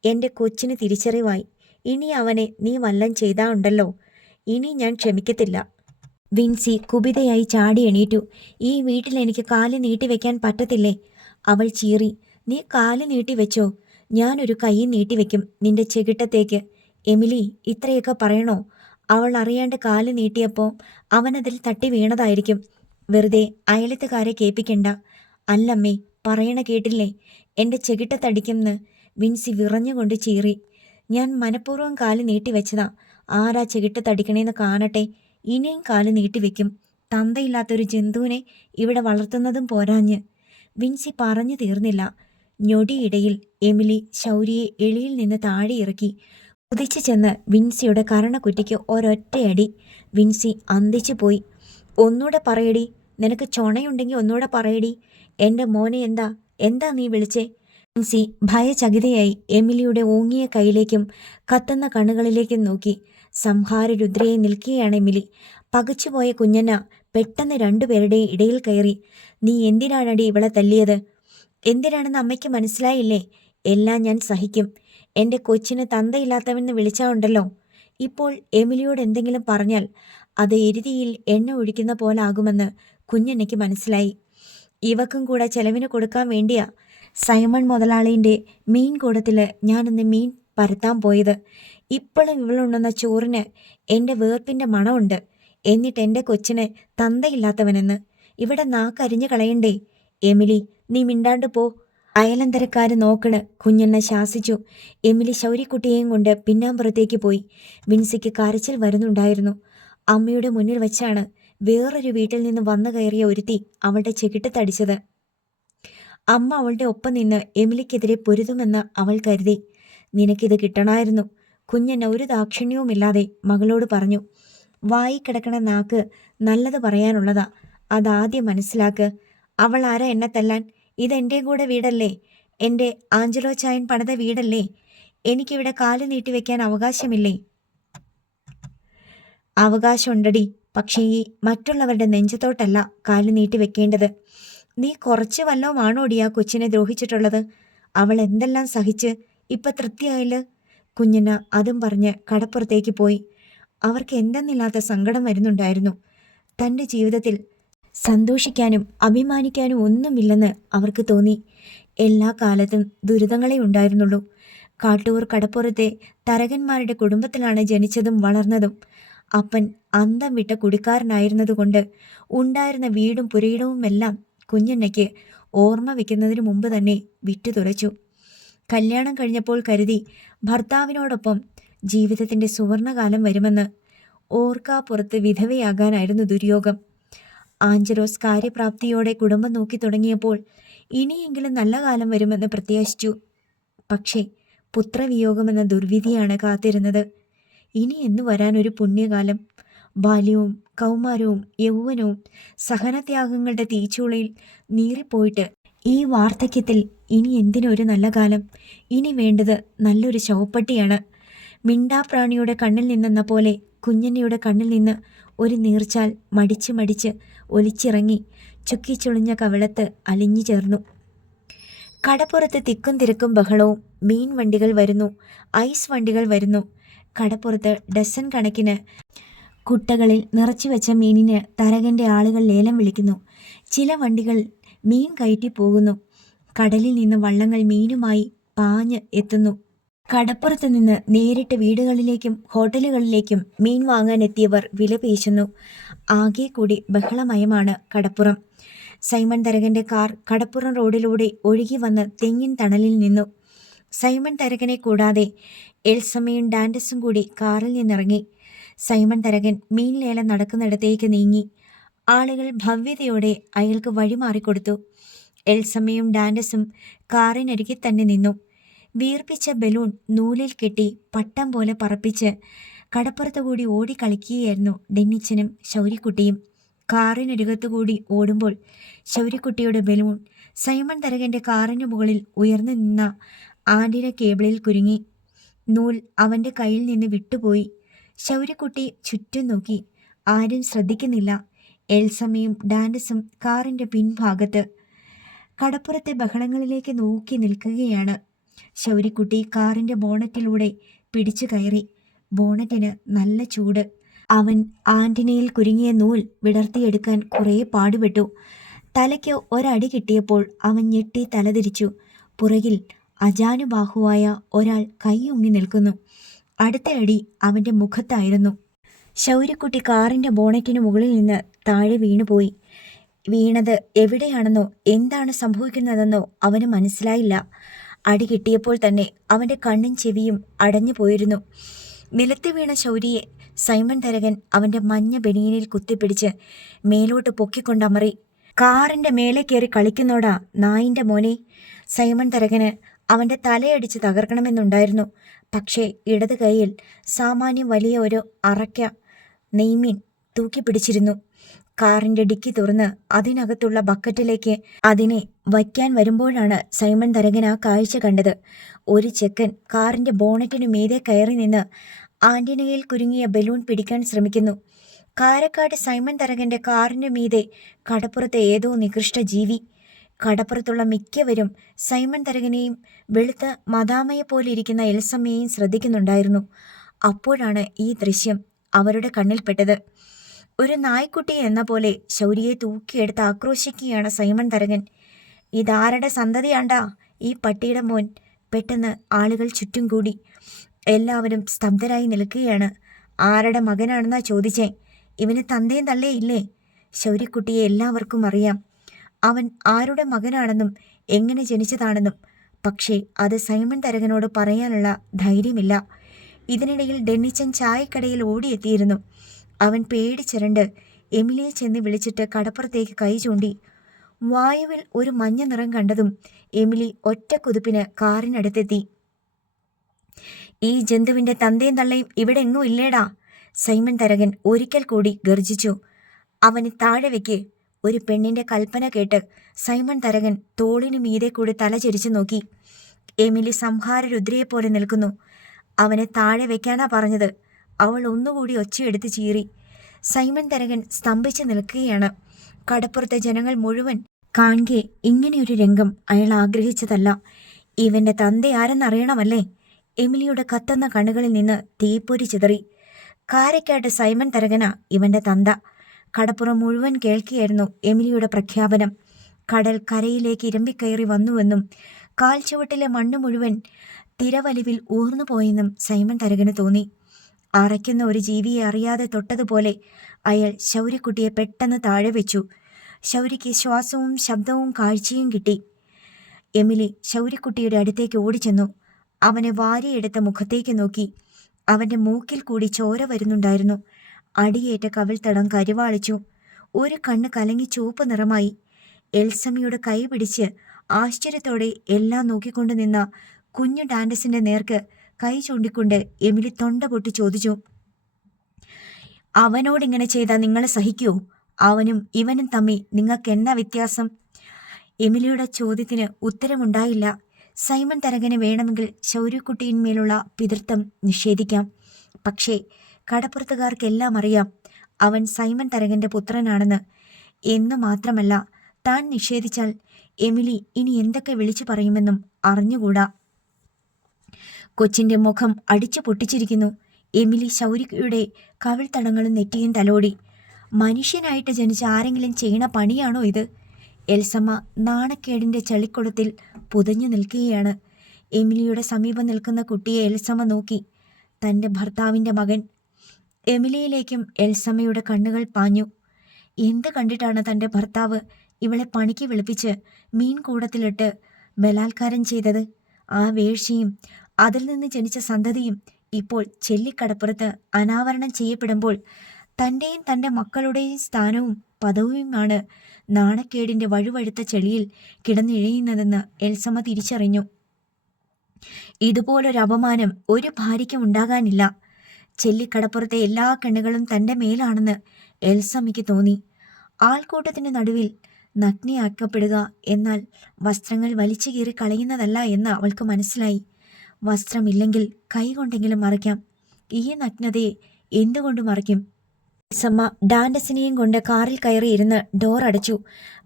എൻ്റെ കൊച്ചിന് തിരിച്ചറിവായി. ഇനി അവനെ നീ വല്ലം ചെയ്താ ഉണ്ടല്ലോ, ഇനി ഞാൻ ക്ഷമിക്കത്തില്ല." വിൻസി കുപിതയായി ചാടി എണീറ്റു. "ഈ വീട്ടിൽ എനിക്ക് കാല് നീട്ടിവെക്കാൻ പറ്റത്തില്ലേ?" അവൾ ചീറി. "നീ കാല് നീട്ടിവെച്ചോ? ഞാനൊരു കൈ നീട്ടിവെക്കും നിന്റെ ചെകിട്ടത്തേക്ക്. എമിലി, ഇത്രയൊക്കെ പറയണോ? അവൾ അറിയാണ്ട് കാല് നീട്ടിയപ്പോൾ അവനതിൽ തട്ടി വീണതായിരിക്കും. വെറുതെ അയലത്തുകാരെ കേൾപ്പിക്കണ്ട. അല്ലമ്മേ, പറയണ കേട്ടില്ലേ? എൻ്റെ ചെകിട്ടത്തടിക്കുംന്ന്. വിൻസി വിറഞ്ഞുകൊണ്ട് ചീറി. ഞാൻ മനഃപൂർവ്വം കാല് നീട്ടിവെച്ചതാ. ആരാ ചെകിട്ടത്തടിക്കണേന്ന് കാണട്ടെ. ഇനിയും കാല് നീട്ടിവെക്കും. തന്തയില്ലാത്തൊരു ജന്തുവിനെ ഇവിടെ വളർത്തുന്നതും പോരാഞ്ഞ്. വിൻസി പറഞ്ഞു തീർന്നില്ല. ഞൊടിയിടയിൽ എമിലി ശൗര്യയെ എളിയിൽ നിന്ന് താഴെ ഇറക്കി. കുതിച്ചു ചെന്ന് വിൻസിയുടെ കരണക്കുറ്റിക്ക് ഒരൊറ്റയടി. വിൻസി അന്തിച്ചു പോയി. ഒന്നൂടെ പറയടി, നിനക്ക് ചൊണയുണ്ടെങ്കിൽ ഒന്നൂടെ പറയടി. എൻ്റെ മോനെ എന്താ നീ വിളിച്ചേ? വിൻസി ഭയചകിതയായി എമിലിയുടെ ഓങ്ങിയ കൈയിലേക്കും കത്തുന്ന കണ്ണുകളിലേക്കും നോക്കി. സംഹാരരുദ്രയെ നിൽക്കുകയാണ് എമിലി. പകച്ചുപോയ കുഞ്ഞന്ന പെട്ടെന്ന് രണ്ടുപേരുടെ ഇടയിൽ കയറി. നീ എന്തിനാണടി ഇവളെ തല്ലിയത്? എന്തിനാണെന്ന് അമ്മയ്ക്ക് മനസ്സിലായില്ലേ? എല്ലാം ഞാൻ സഹിക്കും. എൻ്റെ കൊച്ചിന് തന്തയില്ലാത്തവനെന്ന് വിളിച്ചാ ഉണ്ടല്ലോ. ഇപ്പോൾ എമിലിയോട് എന്തെങ്കിലും പറഞ്ഞാൽ അത് എരുതിയിൽ എണ്ണ ഒഴിക്കുന്ന പോലാകുമെന്ന് കുഞ്ഞന്നയ്ക്ക് മനസ്സിലായി. ഇവക്കും കൂടെ ചെലവിന് കൊടുക്കാൻ വേണ്ടിയാ സൈമൺ മുതലാളിൻ്റെ മീൻ കൂടത്തിൽ ഞാനിന്ന് മീൻ പരത്താൻ പോയത്. ഇപ്പോഴും ഇവളുണ്ണുന്ന ചോറിന് എൻ്റെ വേർപ്പിൻ്റെ മണമുണ്ട്. എന്നിട്ട് എൻ്റെ കൊച്ചിന് തന്തയില്ലാത്തവനെന്ന്. ഇവിടെ നാക്കരിഞ്ഞു കളയണ്ടേ? എമിലി, നീ മിണ്ടാണ്ട് പോ. അയലന്തരക്കാര് നോക്കണ്, കുഞ്ഞണ്ണ ശാസിച്ചു. എമിലി ശൗര്യക്കുട്ടിയെയും കൊണ്ട് പിന്നാമ്പുറത്തേക്ക് പോയി. വിൻസിക്ക് കരച്ചിൽ വരുന്നുണ്ടായിരുന്നു. അമ്മയുടെ മുന്നിൽ വെച്ചാണ് വേറൊരു വീട്ടിൽ നിന്ന് വന്നു കയറിയ ഒരുത്തി അവളുടെ ചെകിട്ടത്തടിച്ചത്. അമ്മ അവളുടെ ഒപ്പം നിന്ന് എമിലിക്കെതിരെ പൊരുതുമെന്ന് അവൾ കരുതി. നിനക്കിത് കിട്ടണമായിരുന്നു. കുഞ്ഞണ്ണ ഒരു ദാക്ഷിണ്യവുമില്ലാതെ മകളോട് പറഞ്ഞു. വായി കിടക്കണ നാക്ക് നല്ലത് പറയാനുള്ളതാ. അതാദ്യം മനസ്സിലാക്ക്. അവൾ ആരാ എന്നെ തല്ലാൻ? ഇതെൻ്റെ കൂടെ വീടല്ലേ? എൻ്റെ ആഞ്ചലോ ചായൻ പണിത വീടല്ലേ? എനിക്കിവിടെ കാല് നീട്ടിവെക്കാൻ അവകാശമില്ലേ? അവകാശമുണ്ടടി, പക്ഷേ ഈ മറ്റുള്ളവരുടെ നെഞ്ചത്തോട്ടല്ല കാല് നീട്ടിവെക്കേണ്ടത്. നീ കുറച്ച് വല്ലതുമാണോടി ആ കൊച്ചിനെ ദ്രോഹിച്ചിട്ടുള്ളത്? അവൾ എന്തെല്ലാം സഹിച്ച് ഇപ്പം തൃപ്തിയായില്ല? കുഞ്ഞിന് അതും പറഞ്ഞ് കടപ്പുറത്തേക്ക് പോയി. അവർക്ക് എന്തെന്നില്ലാത്ത സങ്കടം വരുന്നുണ്ടായിരുന്നു. തൻ്റെ ജീവിതത്തിൽ സന്തോഷിക്കാനും അഭിമാനിക്കാനും ഒന്നുമില്ലെന്ന് അവർക്ക് തോന്നി. എല്ലാ കാലത്തും ദുരിതങ്ങളെ ഉണ്ടായിരുന്നുള്ളൂ. കാട്ടൂർ കടപ്പുറത്തെ തരകന്മാരുടെ കുടുംബത്തിലാണ് ജനിച്ചതും വളർന്നതും. അപ്പൻ അന്തം വിട്ട കുടിക്കാരനായിരുന്നതുകൊണ്ട് ഉണ്ടായിരുന്ന വീടും പുരയിടവുമെല്ലാം കുഞ്ഞണ്ണയ്ക്ക് ഓർമ്മ വയ്ക്കുന്നതിന് മുമ്പ് തന്നെ വിറ്റുതുലച്ചു. കല്യാണം കഴിഞ്ഞപ്പോൾ കരുതി ഭർത്താവിനോടൊപ്പം ജീവിതത്തിൻ്റെ സുവർണകാലം വരുമെന്ന്. ഓർക്കാപ്പുറത്ത് വിധവയാകാനായിരുന്നു ദുര്യോഗം. ആഞ്ചലോസ് കാര്യപ്രാപ്തിയോടെ കുടുംബം നോക്കി തുടങ്ങിയപ്പോൾ ഇനിയെങ്കിലും നല്ല കാലം വരുമെന്ന് പ്രത്യാശിച്ചു. പക്ഷേ പുത്രവിയോഗമെന്ന ദുർവിധിയാണ് കാത്തിരുന്നത്. ഇനി എന്ന് വരാനൊരു പുണ്യകാലം? ബാല്യവും കൗമാരവും യൗവനവും സഹനത്യാഗങ്ങളുടെ തീച്ചൂളയിൽ നീറിപ്പോയിട്ട് ഈ വാർദ്ധക്യത്തിൽ ഇനി എന്തിനൊരു നല്ല കാലം? ഇനി വേണ്ടത് നല്ലൊരു ശവപ്പെട്ടിയാണ്. മിണ്ടാപ്രാണിയുടെ കണ്ണിൽ നിന്നെന്ന പോലെ കുഞ്ഞന്നയുടെ കണ്ണിൽ നിന്ന് ഒരു നീർച്ചാൽ മടിച്ച് മടിച്ച് ഒലിച്ചിറങ്ങി ചുക്കിച്ചുളിഞ്ഞ കവിളത്ത് അലിഞ്ഞു ചേർന്നു. കടപ്പുറത്ത് തിക്കും തിരക്കും ബഹളവും. മീൻ വണ്ടികൾ വരുന്നു, ഐസ് വണ്ടികൾ വരുന്നു. കടപ്പുറത്ത് ഡസൻ കണക്കിന് കുട്ടകളിൽ നിറച്ചുവെച്ച മീനിന് തരകൻ്റെ ആളുകൾ ലേലം വിളിക്കുന്നു. ചില വണ്ടികൾ മീൻ കയറ്റി പോകുന്നു. കടലിൽ നിന്ന് വള്ളങ്ങൾ മീനുമായി പാഞ്ഞ് എത്തുന്നു. കടപ്പുറത്ത് നിന്ന് നേരിട്ട് വീടുകളിലേക്കും ഹോട്ടലുകളിലേക്കും മീൻ വാങ്ങാനെത്തിയവർ വില പേശുന്നു. ആകെ കൂടി ബഹളമയമാണ് കടപ്പുറം. സൈമൺ തരകൻ്റെ കാർ കടപ്പുറം റോഡിലൂടെ ഒഴുകി വന്ന് തെങ്ങിൻ തണലിൽ നിന്നു. സൈമൺ തരകനെ കൂടാതെ എൽസമ്മയും ഡാൻഡസും കൂടി കാറിൽ നിന്നിറങ്ങി. സൈമൺ തരകൻ മീൻ ലേലം നടക്കുന്നിടത്തേക്ക് നീങ്ങി. ആളുകൾ ഭവ്യതയോടെ അയാൾക്ക് വഴിമാറിക്കൊടുത്തു. എൽസമ്മയും ഡാൻഡസും കാറിനരികിൽ തന്നെ നിന്നു. വീർപ്പിച്ച ബലൂൺ നൂലിൽ കെട്ടി പട്ടം പോലെ പറപ്പിച്ച് കടപ്പുറത്തുകൂടി ഓടിക്കളിക്കുകയായിരുന്നു ഡെന്നിച്ചനും ശൗര്യക്കുട്ടിയും. കാറിനരികത്തുകൂടി ഓടുമ്പോൾ ശൗര്യക്കുട്ടിയുടെ ബലൂൺ സൈമൺ തരകൻ്റെ കാറിന് മുകളിൽ ഉയർന്നു നിന്ന ആന്റിന കേബിളിൽ കുരുങ്ങി. നൂൽ അവൻ്റെ കയ്യിൽ നിന്ന് വിട്ടുപോയി. ശൗര്യക്കുട്ടി ചുറ്റും നോക്കി. ആരും ശ്രദ്ധിക്കുന്നില്ല. എൽസമ്മയും ഡാൻഡസും കാറിൻ്റെ പിൻഭാഗത്ത് കടപ്പുറത്തെ ബഹളങ്ങളിലേക്ക് നോക്കി നിൽക്കുകയാണ്. ശൗര്യക്കുട്ടി കാറിൻ്റെ ബോണറ്റിലൂടെ പിടിച്ചു കയറി. ബോണറ്റിന് നല്ല ചൂട്. അവൻ ആന്റിനയിൽ കുരുങ്ങിയ നൂൽ വിടർത്തിയെടുക്കാൻ കുറേ പാടുപെട്ടു. തലയ്ക്ക് ഒരടി കിട്ടിയപ്പോൾ അവൻ ഞെട്ടി തലതിരിച്ചു. പുറകിൽ അജാനുബാഹുവായ ഒരാൾ കൈയൊങ്ങി നിൽക്കുന്നു. അടുത്തയടി അവൻ്റെ മുഖത്തായിരുന്നു. ശൗര്യക്കുട്ടി കാറിൻ്റെ ബോണറ്റിന് മുകളിൽ നിന്ന് താഴെ വീണുപോയി. വീണത് എവിടെയാണെന്നോ എന്താണ് സംഭവിക്കുന്നതെന്നോ അവന് മനസ്സിലായില്ല. അടി കിട്ടിയപ്പോൾ തന്നെ അവൻ്റെ കണ്ണും ചെവിയും അടഞ്ഞു പോയിരുന്നു. നിലത്ത് വീണ ശൗര്യയെ സൈമൺ തരകൻ അവൻ്റെ മഞ്ഞ ബനിയനിൽ കുത്തിപ്പിടിച്ച് മേലോട്ട് പൊക്കിക്കൊണ്ടമറി. കാറിൻ്റെ മേലെ കയറി കളിക്കുന്നോടാ നായിൻ്റെ മോനെ. സൈമൺ തരകന് അവൻ്റെ തലയടിച്ച് തകർക്കണമെന്നുണ്ടായിരുന്നു. പക്ഷേ ഇടത് കൈയിൽ സാമാന്യം വലിയ ഒരു അറയ്ക്ക നെയ്മീൻ തൂക്കിപ്പിടിച്ചിരുന്നു. കാറിൻ്റെ ഡിക്കി തുറന്ന് അതിനകത്തുള്ള ബക്കറ്റിലേക്ക് അതിനെ വയ്ക്കാൻ വരുമ്പോഴാണ് സൈമൺ തരകൻ ആ കാഴ്ച കണ്ടത്. ഒരു ചെക്കൻ കാറിൻ്റെ ബോണറ്റിനു മീതെ കയറി നിന്ന് ആന്റിനയിൽ കുരുങ്ങിയ ബലൂൺ പിടിക്കാൻ ശ്രമിക്കുന്നു. കാരക്കാട് സൈമൺ തരകൻ്റെ കാറിന് മീതെ കടപ്പുറത്തെ ഏതോ നികൃഷ്ട ജീവി. കടപ്പുറത്തുള്ള മിക്കവരും സൈമൺ തരകനെയും വെളുത്ത മദാമയെപ്പോലെ ഇരിക്കുന്ന എൽസമ്മയെയും ശ്രദ്ധിക്കുന്നുണ്ടായിരുന്നു. അപ്പോഴാണ് ഈ ദൃശ്യം അവരുടെ കണ്ണിൽപ്പെട്ടത്. ഒരു നായ്ക്കുട്ടി എന്ന പോലെ ശൗര്യയെ തൂക്കിയെടുത്ത് ആക്രോശിക്കുകയാണ് സൈമൺ തരകൻ. ഇതാരുടെ സന്തതിയാണ്ടാ ഈ പട്ടിയുടെ മോൻ? പെട്ടെന്ന് ആളുകൾ ചുറ്റും കൂടി. എല്ലാവരും സ്തബ്ധരായി നിൽക്കുകയാണ്. ആരുടെ മകനാണെന്നാ ചോദിച്ചേ? ഇവന് തന്തയും തള്ളേ ഇല്ലേ? ശൗര്യക്കുട്ടിയെ എല്ലാവർക്കും അറിയാം. അവൻ ആരുടെ മകനാണെന്നും എങ്ങനെ ജനിച്ചതാണെന്നും. പക്ഷേ അത് സൈമൺ തരകനോട് പറയാനുള്ള ധൈര്യമില്ല. ഇതിനിടയിൽ ഡെന്നിച്ചൻ ചായക്കടയിൽ ഓടിയെത്തിയിരുന്നു. അവൻ പേടിച്ചിരണ്ട് എമിലിയെ ചെന്ന് വിളിച്ചിട്ട് കടപ്പുറത്തേക്ക് കൈ ചൂണ്ടി. വായുവിൽ ഒരു മഞ്ഞ നിറം കണ്ടതും എമിലി ഒറ്റ കുതിപ്പിന് കാറിനടുത്തെത്തി. ഈ ജന്തുവിൻ്റെ തന്തയും തള്ളയും ഇവിടെ എങ്ങും ഇല്ലേടാ? സൈമൺ തരകൻ ഒരിക്കൽ കൂടി ഗർജിച്ചു. അവന് താഴെ വെക്ക്. ഒരു പെണ്ണിൻ്റെ കൽപ്പന കേട്ട് സൈമൺ തരകൻ തോളിനു മീതെ കൂടി തല ചരിച്ചു നോക്കി. എമിലി സംഹാരരുദ്രയെപ്പോലെ നിൽക്കുന്നു. അവനെ താഴെ വെക്കാനാ പറഞ്ഞത്. അവൾ ഒന്നുകൂടി ഒച്ചയെടുത്ത് ചീറി. സൈമൺ തരകൻ സ്തംഭിച്ചു നിൽക്കുകയാണ്. കടപ്പുറത്തെ ജനങ്ങൾ മുഴുവൻ കാൺകെ ഇങ്ങനെയൊരു രംഗം അയാൾ ആഗ്രഹിച്ചതല്ല. ഇവൻ്റെ തന്ത ആരെന്നറിയണമല്ലേ? എമിലിയുടെ കത്തുന്ന കണ്ണുകളിൽ നിന്ന് തീപ്പൊരി ചിതറി. കാരക്കാട്ട് സൈമൺ തരകന ഇവൻ്റെ തന്ത. കടപ്പുറം മുഴുവൻ കേൾക്കുകയായിരുന്നു എമിലിയുടെ പ്രഖ്യാപനം. കടൽ കരയിലേക്ക് ഇരമ്പിക്കയറി വന്നുവെന്നും കാൽച്ചുവട്ടിലെ മണ്ണ് മുഴുവൻ തിരവലിവിൽ ഊർന്നുപോയെന്നും സൈമൺ തരകന് തോന്നി. അറയ്ക്കുന്ന ഒരു ജീവിയെ അറിയാതെ തൊട്ടതുപോലെ അയാൾ ശൗര്യക്കുട്ടിയെ പെട്ടെന്ന് താഴെ വെച്ചു. ശൗര്യയ്ക്ക് ശ്വാസവും ശബ്ദവും കാഴ്ചയും കിട്ടി. എമിലി ശൗര്യക്കുട്ടിയുടെ അടുത്തേക്ക് ഓടിച്ചെന്നു. അവനെ വാരിയെടുത്ത മുഖത്തേക്ക് നോക്കി. അവൻ്റെ മൂക്കിൽ കൂടി ചോര വരുന്നുണ്ടായിരുന്നു. അടിയേറ്റ കവിൾത്തടം കരിവാളിച്ചു. ഒരു കണ്ണ് കലങ്ങി ചുവപ്പ് നിറമായി. എൽസമ്മയുടെ കൈ പിടിച്ച് ആശ്ചര്യത്തോടെ എല്ലാം നോക്കിക്കൊണ്ടു നിന്ന കുഞ്ഞു ഡാൻഡസിന്റെ നേർക്ക് കൈ ചൂണ്ടിക്കൊണ്ട് എമിലി തൊണ്ട പൊട്ടി ചോദിച്ചു, അവനോടിങ്ങനെ ചെയ്താൽ നിങ്ങൾ സഹിക്കുമോ? അവനും ഇവനും തമ്മി നിങ്ങൾക്ക് എന്നാ വ്യത്യാസം? എമിലിയുടെ ചോദ്യത്തിന് ഉത്തരമുണ്ടായില്ല. സൈമൺ തരകന് വേണമെങ്കിൽ ശൗര്യക്കുട്ടിയിന്മേലുള്ള പിതൃത്വം നിഷേധിക്കാം. പക്ഷേ കടപ്പുറത്തുകാർക്കെല്ലാം അറിയാം അവൻ സൈമൺ തരകന്റെ പുത്രനാണെന്ന്. എന്നു മാത്രമല്ല, താൻ നിഷേധിച്ചാൽ എമിലി ഇനി എന്തൊക്കെ വിളിച്ചു പറയുമെന്നും അറിഞ്ഞുകൂടാ. കൊച്ചിൻ്റെ മുഖം അടിച്ചു പൊട്ടിച്ചിരിക്കുന്നു. എമിലി ശൗര്യയുടെ കവിൾത്തടങ്ങളും നെറ്റിയും തലോടി. മനുഷ്യനായിട്ട് ജനിച്ച ആരെങ്കിലും ചെയ്യണ പണിയാണോ ഇത്? എൽസമ്മ നാണക്കേടിൻ്റെ ചളിക്കുളത്തിൽ പുതഞ്ഞു നിൽക്കുകയാണ്. എമിലിയുടെ സമീപം നിൽക്കുന്ന കുട്ടിയെ എൽസമ്മ നോക്കി. തൻ്റെ ഭർത്താവിൻ്റെ മകൻ. എമിലിയിലേക്കും എൽസമ്മയുടെ കണ്ണുകൾ പാഞ്ഞു. എന്ത് കണ്ടിട്ടാണ് തൻ്റെ ഭർത്താവ് ഇവളെ പണിക്ക് വിളിപ്പിച്ച് മീൻ കൂടത്തിലിട്ട് ബലാത്കാരം ചെയ്തത്? ആ വേഴ്ചയും അതിൽ നിന്ന് ജനിച്ച സന്തതിയും ഇപ്പോൾ ചെല്ലിക്കടപ്പുറത്ത് അനാവരണം ചെയ്യപ്പെടുമ്പോൾ തൻ്റെയും തൻ്റെ മക്കളുടെയും സ്ഥാനവും പദവിയുമാണ് നാണക്കേടിൻ്റെ വഴുവഴുത്ത ചെളിയിൽ കിടന്നിഴയുന്നതെന്ന് എൽസമ്മ തിരിച്ചറിഞ്ഞു. ഇതുപോലൊരു അപമാനം ഒരു ഭാര്യയ്ക്കും ഉണ്ടാകാനില്ല. ചെല്ലിക്കടപ്പുറത്തെ എല്ലാ കണ്ണുകളും തൻ്റെ മേലാണെന്ന് എൽസമ്മയ്ക്ക് തോന്നി. ആൾക്കൂട്ടത്തിൻ്റെ നടുവിൽ നഗ്നയാക്കപ്പെടുക എന്നാൽ വസ്ത്രങ്ങൾ വലിച്ചു കീറി കളയുന്നതല്ല എന്ന് അവൾക്ക് മനസ്സിലായി. വസ്ത്രമില്ലെങ്കിൽ കൈകൊണ്ടെങ്കിലും മറയ്ക്കാം. ഈ നഗ്നതയെ എന്തുകൊണ്ട് മറയ്ക്കും? എൽസമ്മ ഡാൻഡസിനെയും കൊണ്ട് കാറിൽ കയറി ഇരുന്ന് ഡോർ അടച്ചു.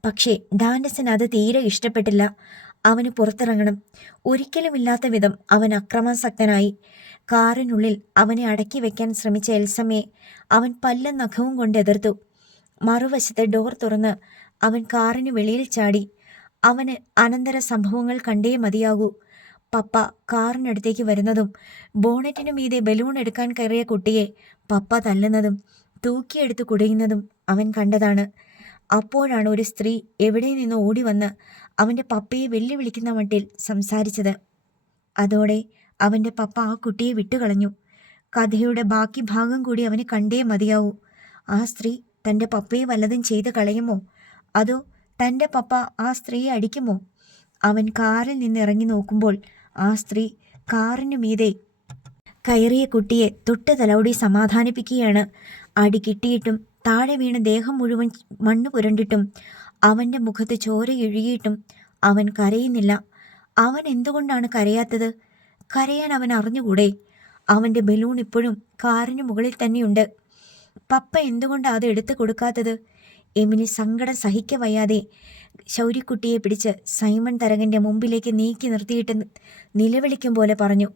പക്ഷേ ഡാൻഡസിന് അത് തീരെ ഇഷ്ടപ്പെട്ടില്ല. അവന് പുറത്തിറങ്ങണം. ഒരിക്കലുമില്ലാത്ത വിധം അവൻ അക്രമാസക്തനായി. കാറിനുള്ളിൽ അവനെ അടക്കി വെക്കാൻ ശ്രമിച്ച എൽസമ്മയെ അവൻ പല്ലും നഖവും കൊണ്ട് എതിർത്തു. മറുവശത്ത് ഡോർ തുറന്ന് അവൻ കാറിന് വെളിയിൽ ചാടി. അവന് അനന്തര സംഭവങ്ങൾ കണ്ടേ മതിയാകൂ. പപ്പ കാറിനടുത്തേക്ക് വരുന്നതും ബോണറ്റിനു മീതെ ബലൂൺ എടുക്കാൻ കയറിയ കുട്ടിയെ പപ്പ തല്ലുന്നതും തൂക്കിയെടുത്ത് കുടയുന്നതും അവൻ കണ്ടതാണ്. അപ്പോഴാണ് ഒരു സ്ത്രീ എവിടെ നിന്നോ ഓടി വന്ന് അവൻ്റെ പപ്പയെ വെല്ലുവിളിക്കുന്ന മട്ടിൽ സംസാരിച്ചത്. അതോടെ അവൻ്റെ പപ്പ ആ കുട്ടിയെ വിട്ടുകളഞ്ഞു. കഥയുടെ ബാക്കി ഭാഗം കൂടി അവന് കണ്ടേ മതിയാവൂ. ആ സ്ത്രീ തൻ്റെ പപ്പയെ വല്ലതും ചെയ്ത് കളയുമോ, അതോ തൻ്റെ പപ്പ ആ സ്ത്രീയെ അടിക്കുമോ? അവൻ കാറിൽ നിന്ന് ഇറങ്ങി നോക്കുമ്പോൾ ആ സ്ത്രീ കാറിനു മീതെ കയറിയ കുട്ടിയെ തൊട്ട് തലോടി സമാധാനിപ്പിക്കുകയാണ്. അടി കിട്ടിയിട്ടും താഴെ വീണ് ദേഹം മുഴുവൻ മണ്ണ് പുരണ്ടിട്ടും അവൻ്റെ മുഖത്ത് ചോര ഇഴുകിയിട്ടും അവൻ കരയുന്നില്ല. അവൻ എന്തുകൊണ്ടാണ് കരയാത്തത്? കരയാൻ അവൻ അറിഞ്ഞുകൂടെ? അവൻ്റെ ബലൂൺ ഇപ്പോഴും കാറിന് മുകളിൽ തന്നെയുണ്ട്. പപ്പ എന്തുകൊണ്ടാണ് അത് എടുത്തു കൊടുക്കാത്തത്? എമിലി സങ്കടം സഹിക്കവയ്യാതെ ശൗര്യക്കുട്ടിയെ പിടിച്ച് സൈമൺ തരകൻ്റെ മുമ്പിലേക്ക് നീക്കി നിർത്തിയിട്ട് നിലവിളിക്കും പോലെ പറഞ്ഞു,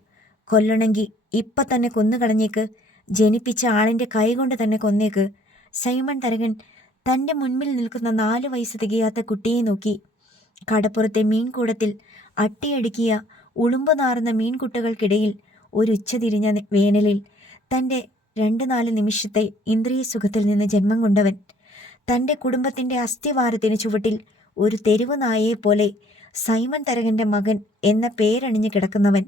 കൊല്ലണമെങ്കിൽ ഇപ്പം തന്നെ കൊന്നുകളഞ്ഞേക്ക്. ജനിപ്പിച്ച ആളിൻ്റെ കൈകൊണ്ട് തന്നെ കൊന്നേക്ക്. സൈമൺ തരകൻ തൻ്റെ മുൻപിൽ നിൽക്കുന്ന 4 വയസ്സ് തികയാത്ത കുട്ടിയെ നോക്കി. കടപ്പുറത്തെ മീൻകൂടത്തിൽ അട്ടിയടുക്കിയ ഉളുമ്പ് നാറുന്ന മീൻകുട്ടകൾക്കിടയിൽ ഒരു ഉച്ചതിരിഞ്ഞ വേനലിൽ തൻ്റെ 2-4 നിമിഷത്തെ ഇന്ദ്രിയ സുഖത്തിൽ നിന്ന് ജന്മം കൊണ്ടവൻ, തൻ്റെ കുടുംബത്തിൻ്റെ അസ്ഥിവാരത്തിന് ചുവട്ടിൽ ഒരു തെരുവ് നായയെപ്പോലെ സൈമൺ തരകൻ്റെ മകൻ എന്ന പേരണിഞ്ഞു കിടക്കുന്നവൻ,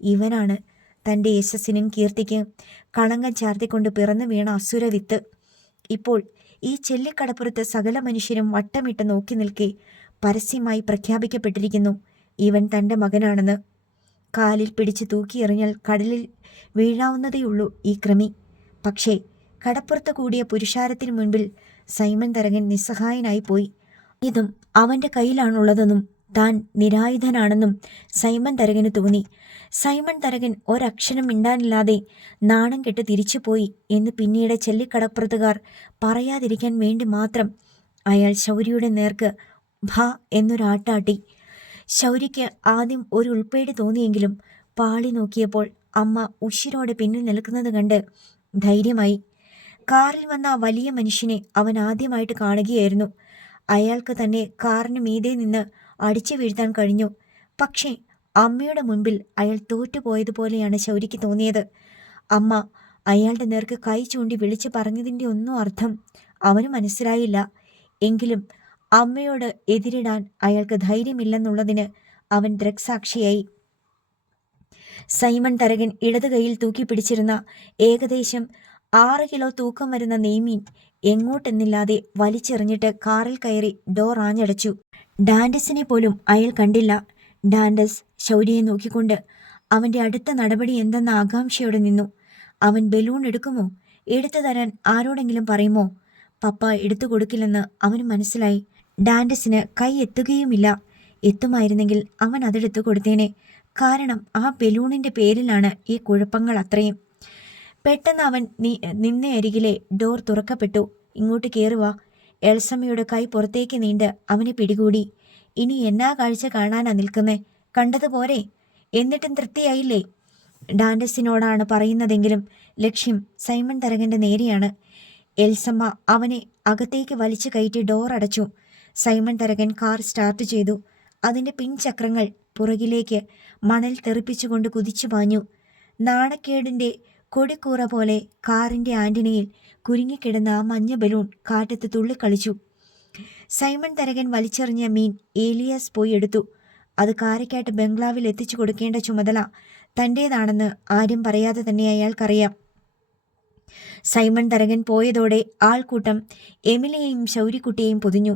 ഇവനാണ് തൻ്റെ യശസ്സിനും കീർത്തിക്കും കളങ്കം ചാർത്തിക്കൊണ്ട് പിറന്നു വീണ അസുരവിത്ത്. ഇപ്പോൾ ഈ ചെല്ലിക്കടപ്പുറത്ത് സകല മനുഷ്യരും വട്ടമിട്ട് നോക്കി നിൽക്കെ പരസ്യമായി പ്രഖ്യാപിക്കപ്പെട്ടിരിക്കുന്നു, ഇവൻ തൻ്റെ മകനാണെന്ന്. കാലിൽ പിടിച്ച് തൂക്കിയെറിഞ്ഞാൽ കടലിൽ വീഴാവുന്നതേയുള്ളൂ ഈ കൃമി. പക്ഷേ കടപ്പുറത്ത് കൂടിയ പുരുഷാരത്തിന് മുൻപിൽ സൈമൺ തരകൻ നിസ്സഹായനായി പോയി. ഇതും അവൻ്റെ കയ്യിലാണുള്ളതെന്നും താൻ നിരായുധനാണെന്നും സൈമൺ തരകന് തോന്നി. സൈമൺ തരകൻ ഒരക്ഷരം മിണ്ടാനില്ലാതെ നാണം കെട്ട് തിരിച്ചുപോയി എന്ന് പിന്നീട് ചെല്ലിക്കടപ്പുറത്തുകാർ പറയാതിരിക്കാൻ വേണ്ടി മാത്രം അയാൾ ശൗര്യയുടെ നേർക്ക് ഭ എന്നൊരാട്ടാട്ടി. ശൗര്യയ്ക്ക് ആദ്യം ഒരു ഉൾപ്പേടി തോന്നിയെങ്കിലും പാളി നോക്കിയപ്പോൾ അമ്മ ഉശിരോടെ പിന്നിൽ നിൽക്കുന്നത് കണ്ട് ധൈര്യമായി. കാറിൽ വന്ന ആ വലിയ മനുഷ്യനെ അവൻ ആദ്യമായിട്ട് കാണുകയായിരുന്നു. അയാൾക്ക് തന്നെ കാറിന് മീതെ നിന്ന് അടിച്ചു വീഴ്ത്താൻ കഴിഞ്ഞു. പക്ഷേ അമ്മയുടെ മുൻപിൽ അയാൾ തോറ്റുപോയതുപോലെയാണ് ശൗര്യയ്ക്ക് തോന്നിയത്. അമ്മ അയാളുടെ നേർക്ക് കൈ ചൂണ്ടി വിളിച്ചു പറഞ്ഞതിൻ്റെ ഒന്നും അർത്ഥം അവന് മനസ്സിലായില്ല. എങ്കിലും അമ്മയോട് എതിരിടാൻ അയാൾക്ക് ധൈര്യമില്ലെന്നുള്ളതിന് അവൻ ദൃക്സാക്ഷിയായി. സൈമൺ തരകൻ ഇടത് കൈയിൽ തൂക്കി പിടിച്ചിരുന്ന ഏകദേശം 6 കിലോ തൂക്കം വരുന്ന നെയ്മീൻ എങ്ങോട്ടെന്നില്ലാതെ വലിച്ചെറിഞ്ഞിട്ട് കാറിൽ കയറി ഡോർ ആഞ്ഞടച്ചു. ഡാൻഡസിനെ പോലും അയാൾ കണ്ടില്ല. ഡാൻഡസ് ശൗര്യയെ നോക്കിക്കൊണ്ട് അവൻ്റെ അടുത്ത നടപടി എന്തെന്ന ആകാംക്ഷയോടെ നിന്നു. അവൻ ബലൂൺ എടുക്കുമോ? എടുത്തു തരാൻ ആരോടെങ്കിലും പറയുമോ? പപ്പ എടുത്തു കൊടുക്കില്ലെന്ന് അവന് മനസ്സിലായി. ഡാൻഡസിന് കൈ എത്തുകയുമില്ല. എത്തുമായിരുന്നെങ്കിൽ അവൻ അതെടുത്തു കൊടുത്തേനെ. കാരണം ആ ബലൂണിൻ്റെ പേരിലാണ് ഈ കുഴപ്പങ്ങൾ അത്രയും. പെട്ടെന്ന് അവൻ നിന്ന അരികിലെ ഡോർ തുറക്കപ്പെട്ടു. ഇങ്ങോട്ട് കയറുവാ. എൽസമ്മയുടെ കൈ പുറത്തേക്ക് നീണ്ട് അവനെ പിടികൂടി. ഇനി എന്നാ കാഴ്ച കാണാനാ നിൽക്കുന്നേ? കണ്ടതുപോരെ? എന്നിട്ടും തൃപ്തിയായില്ലേ? ഡാൻഡസിനോടാണ് പറയുന്നതെങ്കിലും ലക്ഷ്യം സൈമൺ തരകൻ്റെ നേരെയാണ്. എൽസമ്മ അവനെ അകത്തേക്ക് വലിച്ചു കയറ്റി ഡോർ അടച്ചു. സൈമൺ തരകൻ കാർ സ്റ്റാർട്ട് ചെയ്തു. അതിൻ്റെ പിൻചക്രങ്ങൾ പുറകിലേക്ക് മണൽ തെറിപ്പിച്ചുകൊണ്ട് കുതിച്ചു പാഞ്ഞു. നാണക്കേടിൻ്റെ കൊടിക്കൂറ പോലെ കാറിൻ്റെ ആന്റിനയിൽ കുരുങ്ങിക്കിടന്ന ആ മഞ്ഞ ബലൂൺ കാറ്റത്ത് തുള്ളിക്കളിച്ചു. സൈമൺ തരകൻ വലിച്ചെറിഞ്ഞ മീൻ ഏലിയാസ് പോയി എടുത്തു. അത് കാരക്കാട്ട് ബംഗ്ലാവിൽ എത്തിച്ചു കൊടുക്കേണ്ട ചുമതല തൻ്റേതാണെന്ന് ആരും പറയാതെ തന്നെ അയാൾക്കറിയാം. സൈമൺ തരകൻ പോയതോടെ ആൾക്കൂട്ടം എമിലിയെയും ശൗര്യക്കുട്ടിയെയും പൊതിഞ്ഞു.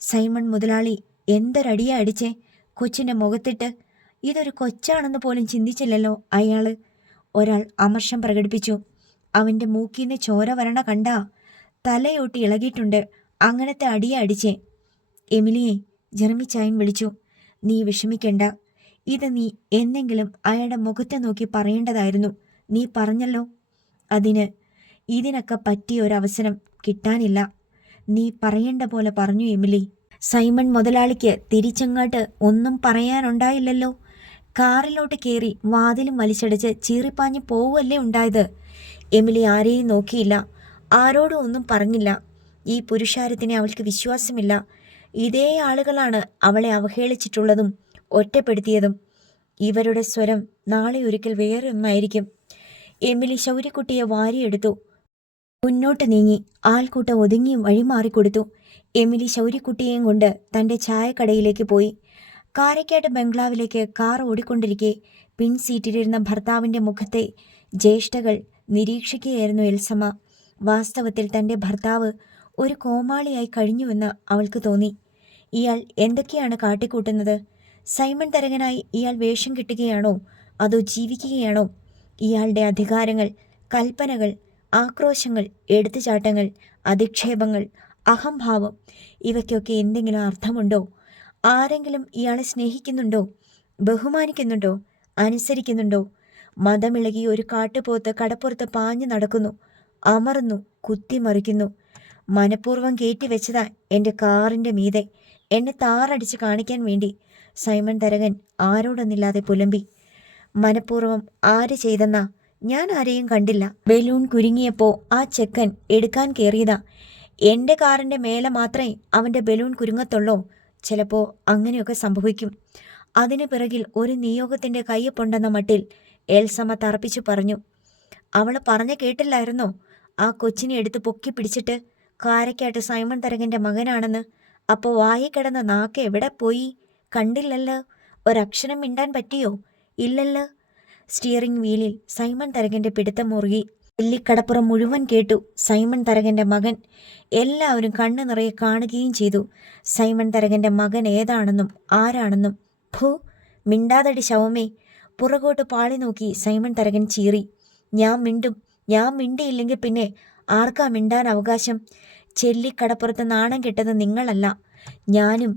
സൈമൺ മുതലാളി എന്തൊരടിയാ അടിച്ചേ കൊച്ചിൻ്റെ മുഖത്തിട്ട്! ഇതൊരു കൊച്ചാണെന്ന് പോലും ചിന്തിച്ചില്ലല്ലോ അയാള്. ഒരാൾ അമർഷം പ്രകടിപ്പിച്ചു. അവൻ്റെ മൂക്കിന്ന് ചോര വരണ കണ്ടാ? തലയോട്ടി ഇളകിയിട്ടുണ്ട്. അങ്ങനത്തെ അടിയാ അടിച്ചേ. എമിലിയെ, ജെറമിച്ചായൻ വിളിച്ചു. നീ വിഷമിക്കണ്ട. ഇത് നീ എന്നെങ്കിലും അയാളുടെ മുഖത്ത് നോക്കി പറയേണ്ടതായിരുന്നു. നീ പറഞ്ഞല്ലോ. ഇതിനൊക്കെ പറ്റിയ ഒരവസരം കിട്ടാനില്ല. നീ പറയേണ്ട പോലെ പറഞ്ഞു എമിലി. സൈമൺ മുതലാളിക്ക് തിരിച്ചങ്ങോട്ട് ഒന്നും പറയാനുണ്ടായില്ലല്ലോ. കാറിലോട്ട് കയറി വാതിലും വലിച്ചടച്ച് ചീറിപ്പാഞ്ഞ് പോവുമല്ലേ ഉണ്ടായത്. എമിലി ആരെയും നോക്കിയില്ല, ആരോടും ഒന്നും പറഞ്ഞില്ല. ഈ പുരുഷാരത്തിനെ അവൾക്ക് വിശ്വാസമില്ല. ഇതേ ആളുകളാണ് അവളെ അവഹേളിച്ചിട്ടുള്ളതും ഒറ്റപ്പെടുത്തിയതും. ഇവരുടെ സ്വരം നാളെ ഒരിക്കൽ വേറെ ഒന്നായിരിക്കും. എമിലി ശൗര്യക്കുട്ടിയെ വാരിയെടുത്തു. മുന്നോട്ട് നീങ്ങി. ആൾക്കൂട്ടം ഒതുങ്ങി വഴിമാറിക്കൊടുത്തു. എമിലി ശൗര്യക്കുട്ടിയെയും കൊണ്ട് തൻ്റെ ചായക്കടയിലേക്ക് പോയി. കാരക്കാട് ബംഗ്ലാവിലേക്ക് കാർ ഓടിക്കൊണ്ടിരിക്കെ പിൻസീറ്റിലിരുന്ന ഭർത്താവിൻ്റെ മുഖത്തെ ജ്യേഷ്ഠകൾ നിരീക്ഷിക്കുകയായിരുന്നു എൽസമ്മ. വാസ്തവത്തിൽ തൻ്റെ ഭർത്താവ് ഒരു കോമാളിയായി കഴിഞ്ഞുവെന്ന് അവൾക്ക് തോന്നി. ഇയാൾ എന്തൊക്കെയാണ് കാട്ടിക്കൂട്ടുന്നത്? സൈമൺ തരകനായി ഇയാൾ വേഷം കിട്ടുകയാണോ അതോ ജീവിക്കുകയാണോ? ഇയാളുടെ അധികാരങ്ങൾ, കൽപ്പനകൾ, ആക്രോശങ്ങൾ, എടുത്തുചാട്ടങ്ങൾ, അധിക്ഷേപങ്ങൾ, അഹംഭാവം, ഇവയ്ക്കൊക്കെ എന്തെങ്കിലും അർത്ഥമുണ്ടോ? ആരെങ്കിലും ഇയാളെ സ്നേഹിക്കുന്നുണ്ടോ? ബഹുമാനിക്കുന്നുണ്ടോ? അനുസരിക്കുന്നുണ്ടോ? മതമിളകി ഒരു കാട്ടുപോത്ത് കടപ്പുറത്ത് പാഞ്ഞു നടക്കുന്നു, അമർന്നു, കുത്തിമറിക്കുന്നു. മനഃപൂർവ്വം കയറ്റിവെച്ചതാ എൻ്റെ കാറിൻ്റെ മീതെ, എന്നെ താറടിച്ച് കാണിക്കാൻ വേണ്ടി. സൈമൺ തരകൻ ആരോടൊന്നില്ലാതെ പുലമ്പി. മനഃപൂർവ്വം ആര് ചെയ്തെന്നാ? ഞാൻ ആരെയും കണ്ടില്ല. ബലൂൺ കുരുങ്ങിയപ്പോ ആ ചെക്കൻ എടുക്കാൻ കയറിയതാ. എൻ്റെ കാറിൻ്റെ മേലെ മാത്രമേ അവൻ്റെ ബലൂൺ കുരുങ്ങത്തുള്ളോ? ചിലപ്പോ അങ്ങനെയൊക്കെ സംഭവിക്കും. അതിനു പിറകിൽ ഒരു നിയോഗത്തിൻ്റെ കയ്യൊപ്പുണ്ടെന്ന മട്ടിൽ എൽസമ്മ തറപ്പിച്ചു പറഞ്ഞു. അവള് പറഞ്ഞ കേട്ടില്ലായിരുന്നോ? ആ കൊച്ചിനെ എടുത്ത് പൊക്കി പിടിച്ചിട്ട് കാരക്കാട്ട് സൈമൺ തരകൻ്റെ മകനാണെന്ന്. അപ്പോൾ വായി കിടന്ന നാക്ക് എവിടെ പോയി? കണ്ടില്ലല്ലോ. ഒരക്ഷരം മിണ്ടാൻ പറ്റിയോ? ഇല്ലല്ലോ. സ്റ്റിയറിംഗ് വീലിൽ സൈമൺ തരകൻ്റെ പിടുത്തം മുറുകി. വെള്ളിക്കടപ്പുറം മുഴുവൻ കേട്ടു സൈമൺ തരകൻ്റെ മകൻ. എല്ലാവരും കണ്ണു നിറയെ കാണുകയും ചെയ്തു. സൈമൺ തരകൻ്റെ മകൻ ഏതാണെന്നും ആരാണെന്നും. ഭൂ, മിണ്ടാതടി ശവമേ. പുറകോട്ട് പാളി നോക്കി സൈമൺ തരകൻ ചീറി. ഞാൻ മിണ്ടും. ഞാൻ മിണ്ടിയില്ലെങ്കിൽ പിന്നെ ആർക്കാ മിണ്ടാൻ അവകാശം? ചെല്ലിക്കടപ്പുറത്ത് നാണം കെട്ടത് നിങ്ങളല്ല, ഞാനും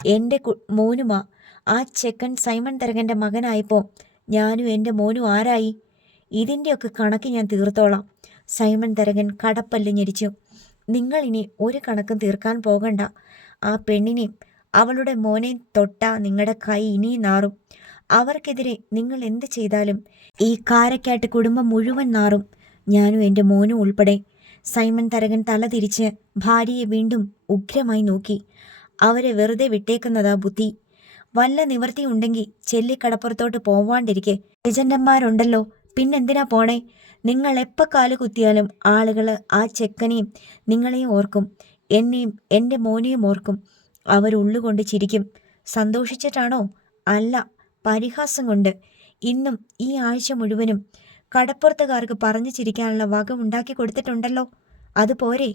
എൻ്റെ മോനുമാ. ആ ചെക്കൻ സൈമൺ തരകൻ്റെ മകനായപ്പോൾ ഞാനും എൻ്റെ മോനും ആരായി? ഇതിൻ്റെയൊക്കെ കണക്ക് ഞാൻ തീർത്തോളാം. സൈമൺ തരകൻ കടപ്പല്ല് ഞെരിച്ചു. നിങ്ങളിനി ഒരു കണക്കും തീർക്കാൻ പോകണ്ട. ആ പെണ്ണിനെയും അവളുടെ മോനെയും തൊട്ടാ നിങ്ങളുടെ കൈ ഇനിയും നാറും. അവർക്കെതിരെ നിങ്ങൾ എന്ത് ചെയ്താലും ഈ കാരക്കാട്ട് കുടുംബം മുഴുവൻ നാറും, ഞാനും എൻ്റെ മോനും ഉൾപ്പെടെ. സൈമൺ തരകൻ തല തിരിച്ച് ഭാര്യയെ വീണ്ടും ഉഗ്രമായി നോക്കി. അവരെ വെറുതെ വിട്ടേക്കുന്നതാ ബുദ്ധി. വല്ല നിവർത്തി ഉണ്ടെങ്കിൽ ചെല്ലിക്കടപ്പുറത്തോട്ട് പോവാണ്ടിരിക്കെ. ഏജന്റന്മാരുണ്ടല്ലോ, പിന്നെന്തിനാ പോണേ? നിങ്ങൾ എപ്പോൾ കാല് കുത്തിയാലും ആളുകൾ ആ ചെക്കനെയും നിങ്ങളെയും ഓർക്കും, എന്നെയും എൻ്റെ മോനെയും ഓർക്കും. അവരുള്ളുകൊണ്ട് ചിരിക്കും. സന്തോഷിച്ചിട്ടാണോ? അല്ല, പരിഹാസം കൊണ്ട്. ഇന്നും ഈ ആഴ്ച മുഴുവനും കടപ്പുറത്തുകാർക്ക് പറഞ്ഞു ചിരിക്കാനുള്ള വക ഉണ്ടാക്കി കൊടുത്തിട്ടുണ്ടല്ലോ. അതുപോരെ?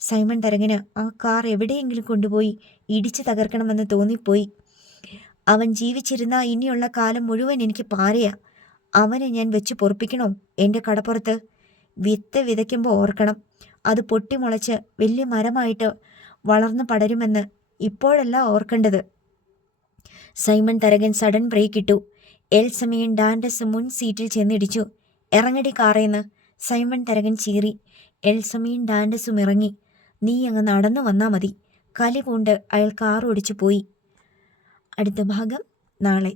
സൈമൺ തരകന് ആ കാർ എവിടെയെങ്കിലും കൊണ്ടുപോയി ഇടിച്ചു തകർക്കണമെന്ന് തോന്നിപ്പോയി. അവൻ ജീവിച്ചിരുന്ന ഇനിയുള്ള കാലം മുഴുവൻ എനിക്ക് പാരയാ. അവനെ ഞാൻ വെച്ച് പൊറപ്പിക്കണോ എൻ്റെ കടപ്പുറത്ത്? വിത്ത് വിതയ്ക്കുമ്പോൾ ഓർക്കണം, അത് പൊട്ടിമുളച്ച് വലിയ മരമായിട്ട് വളർന്നു പടരുമെന്ന്. ഇപ്പോഴല്ല ഓർക്കേണ്ടത്. സൈമൺ തരകൻ സഡൻ ബ്രേക്ക് ഇട്ടു. എൽസമ്മയും ഡാൻഡസും മുൻ സീറ്റിൽ ചെന്നിടിച്ചു. ഇറങ്ങടി കാറേന്ന് സൈമൺ തരകൻ ചീറി. എൽസമ്മയും ഡാൻഡസും ഇറങ്ങി. നീ അങ്ങ് നടന്നു വന്നാ മതി. കലി പൂണ്ട് അയാൾ കാർ ഓടിച്ചു പോയി. അടുത്ത ഭാഗം നാളെ.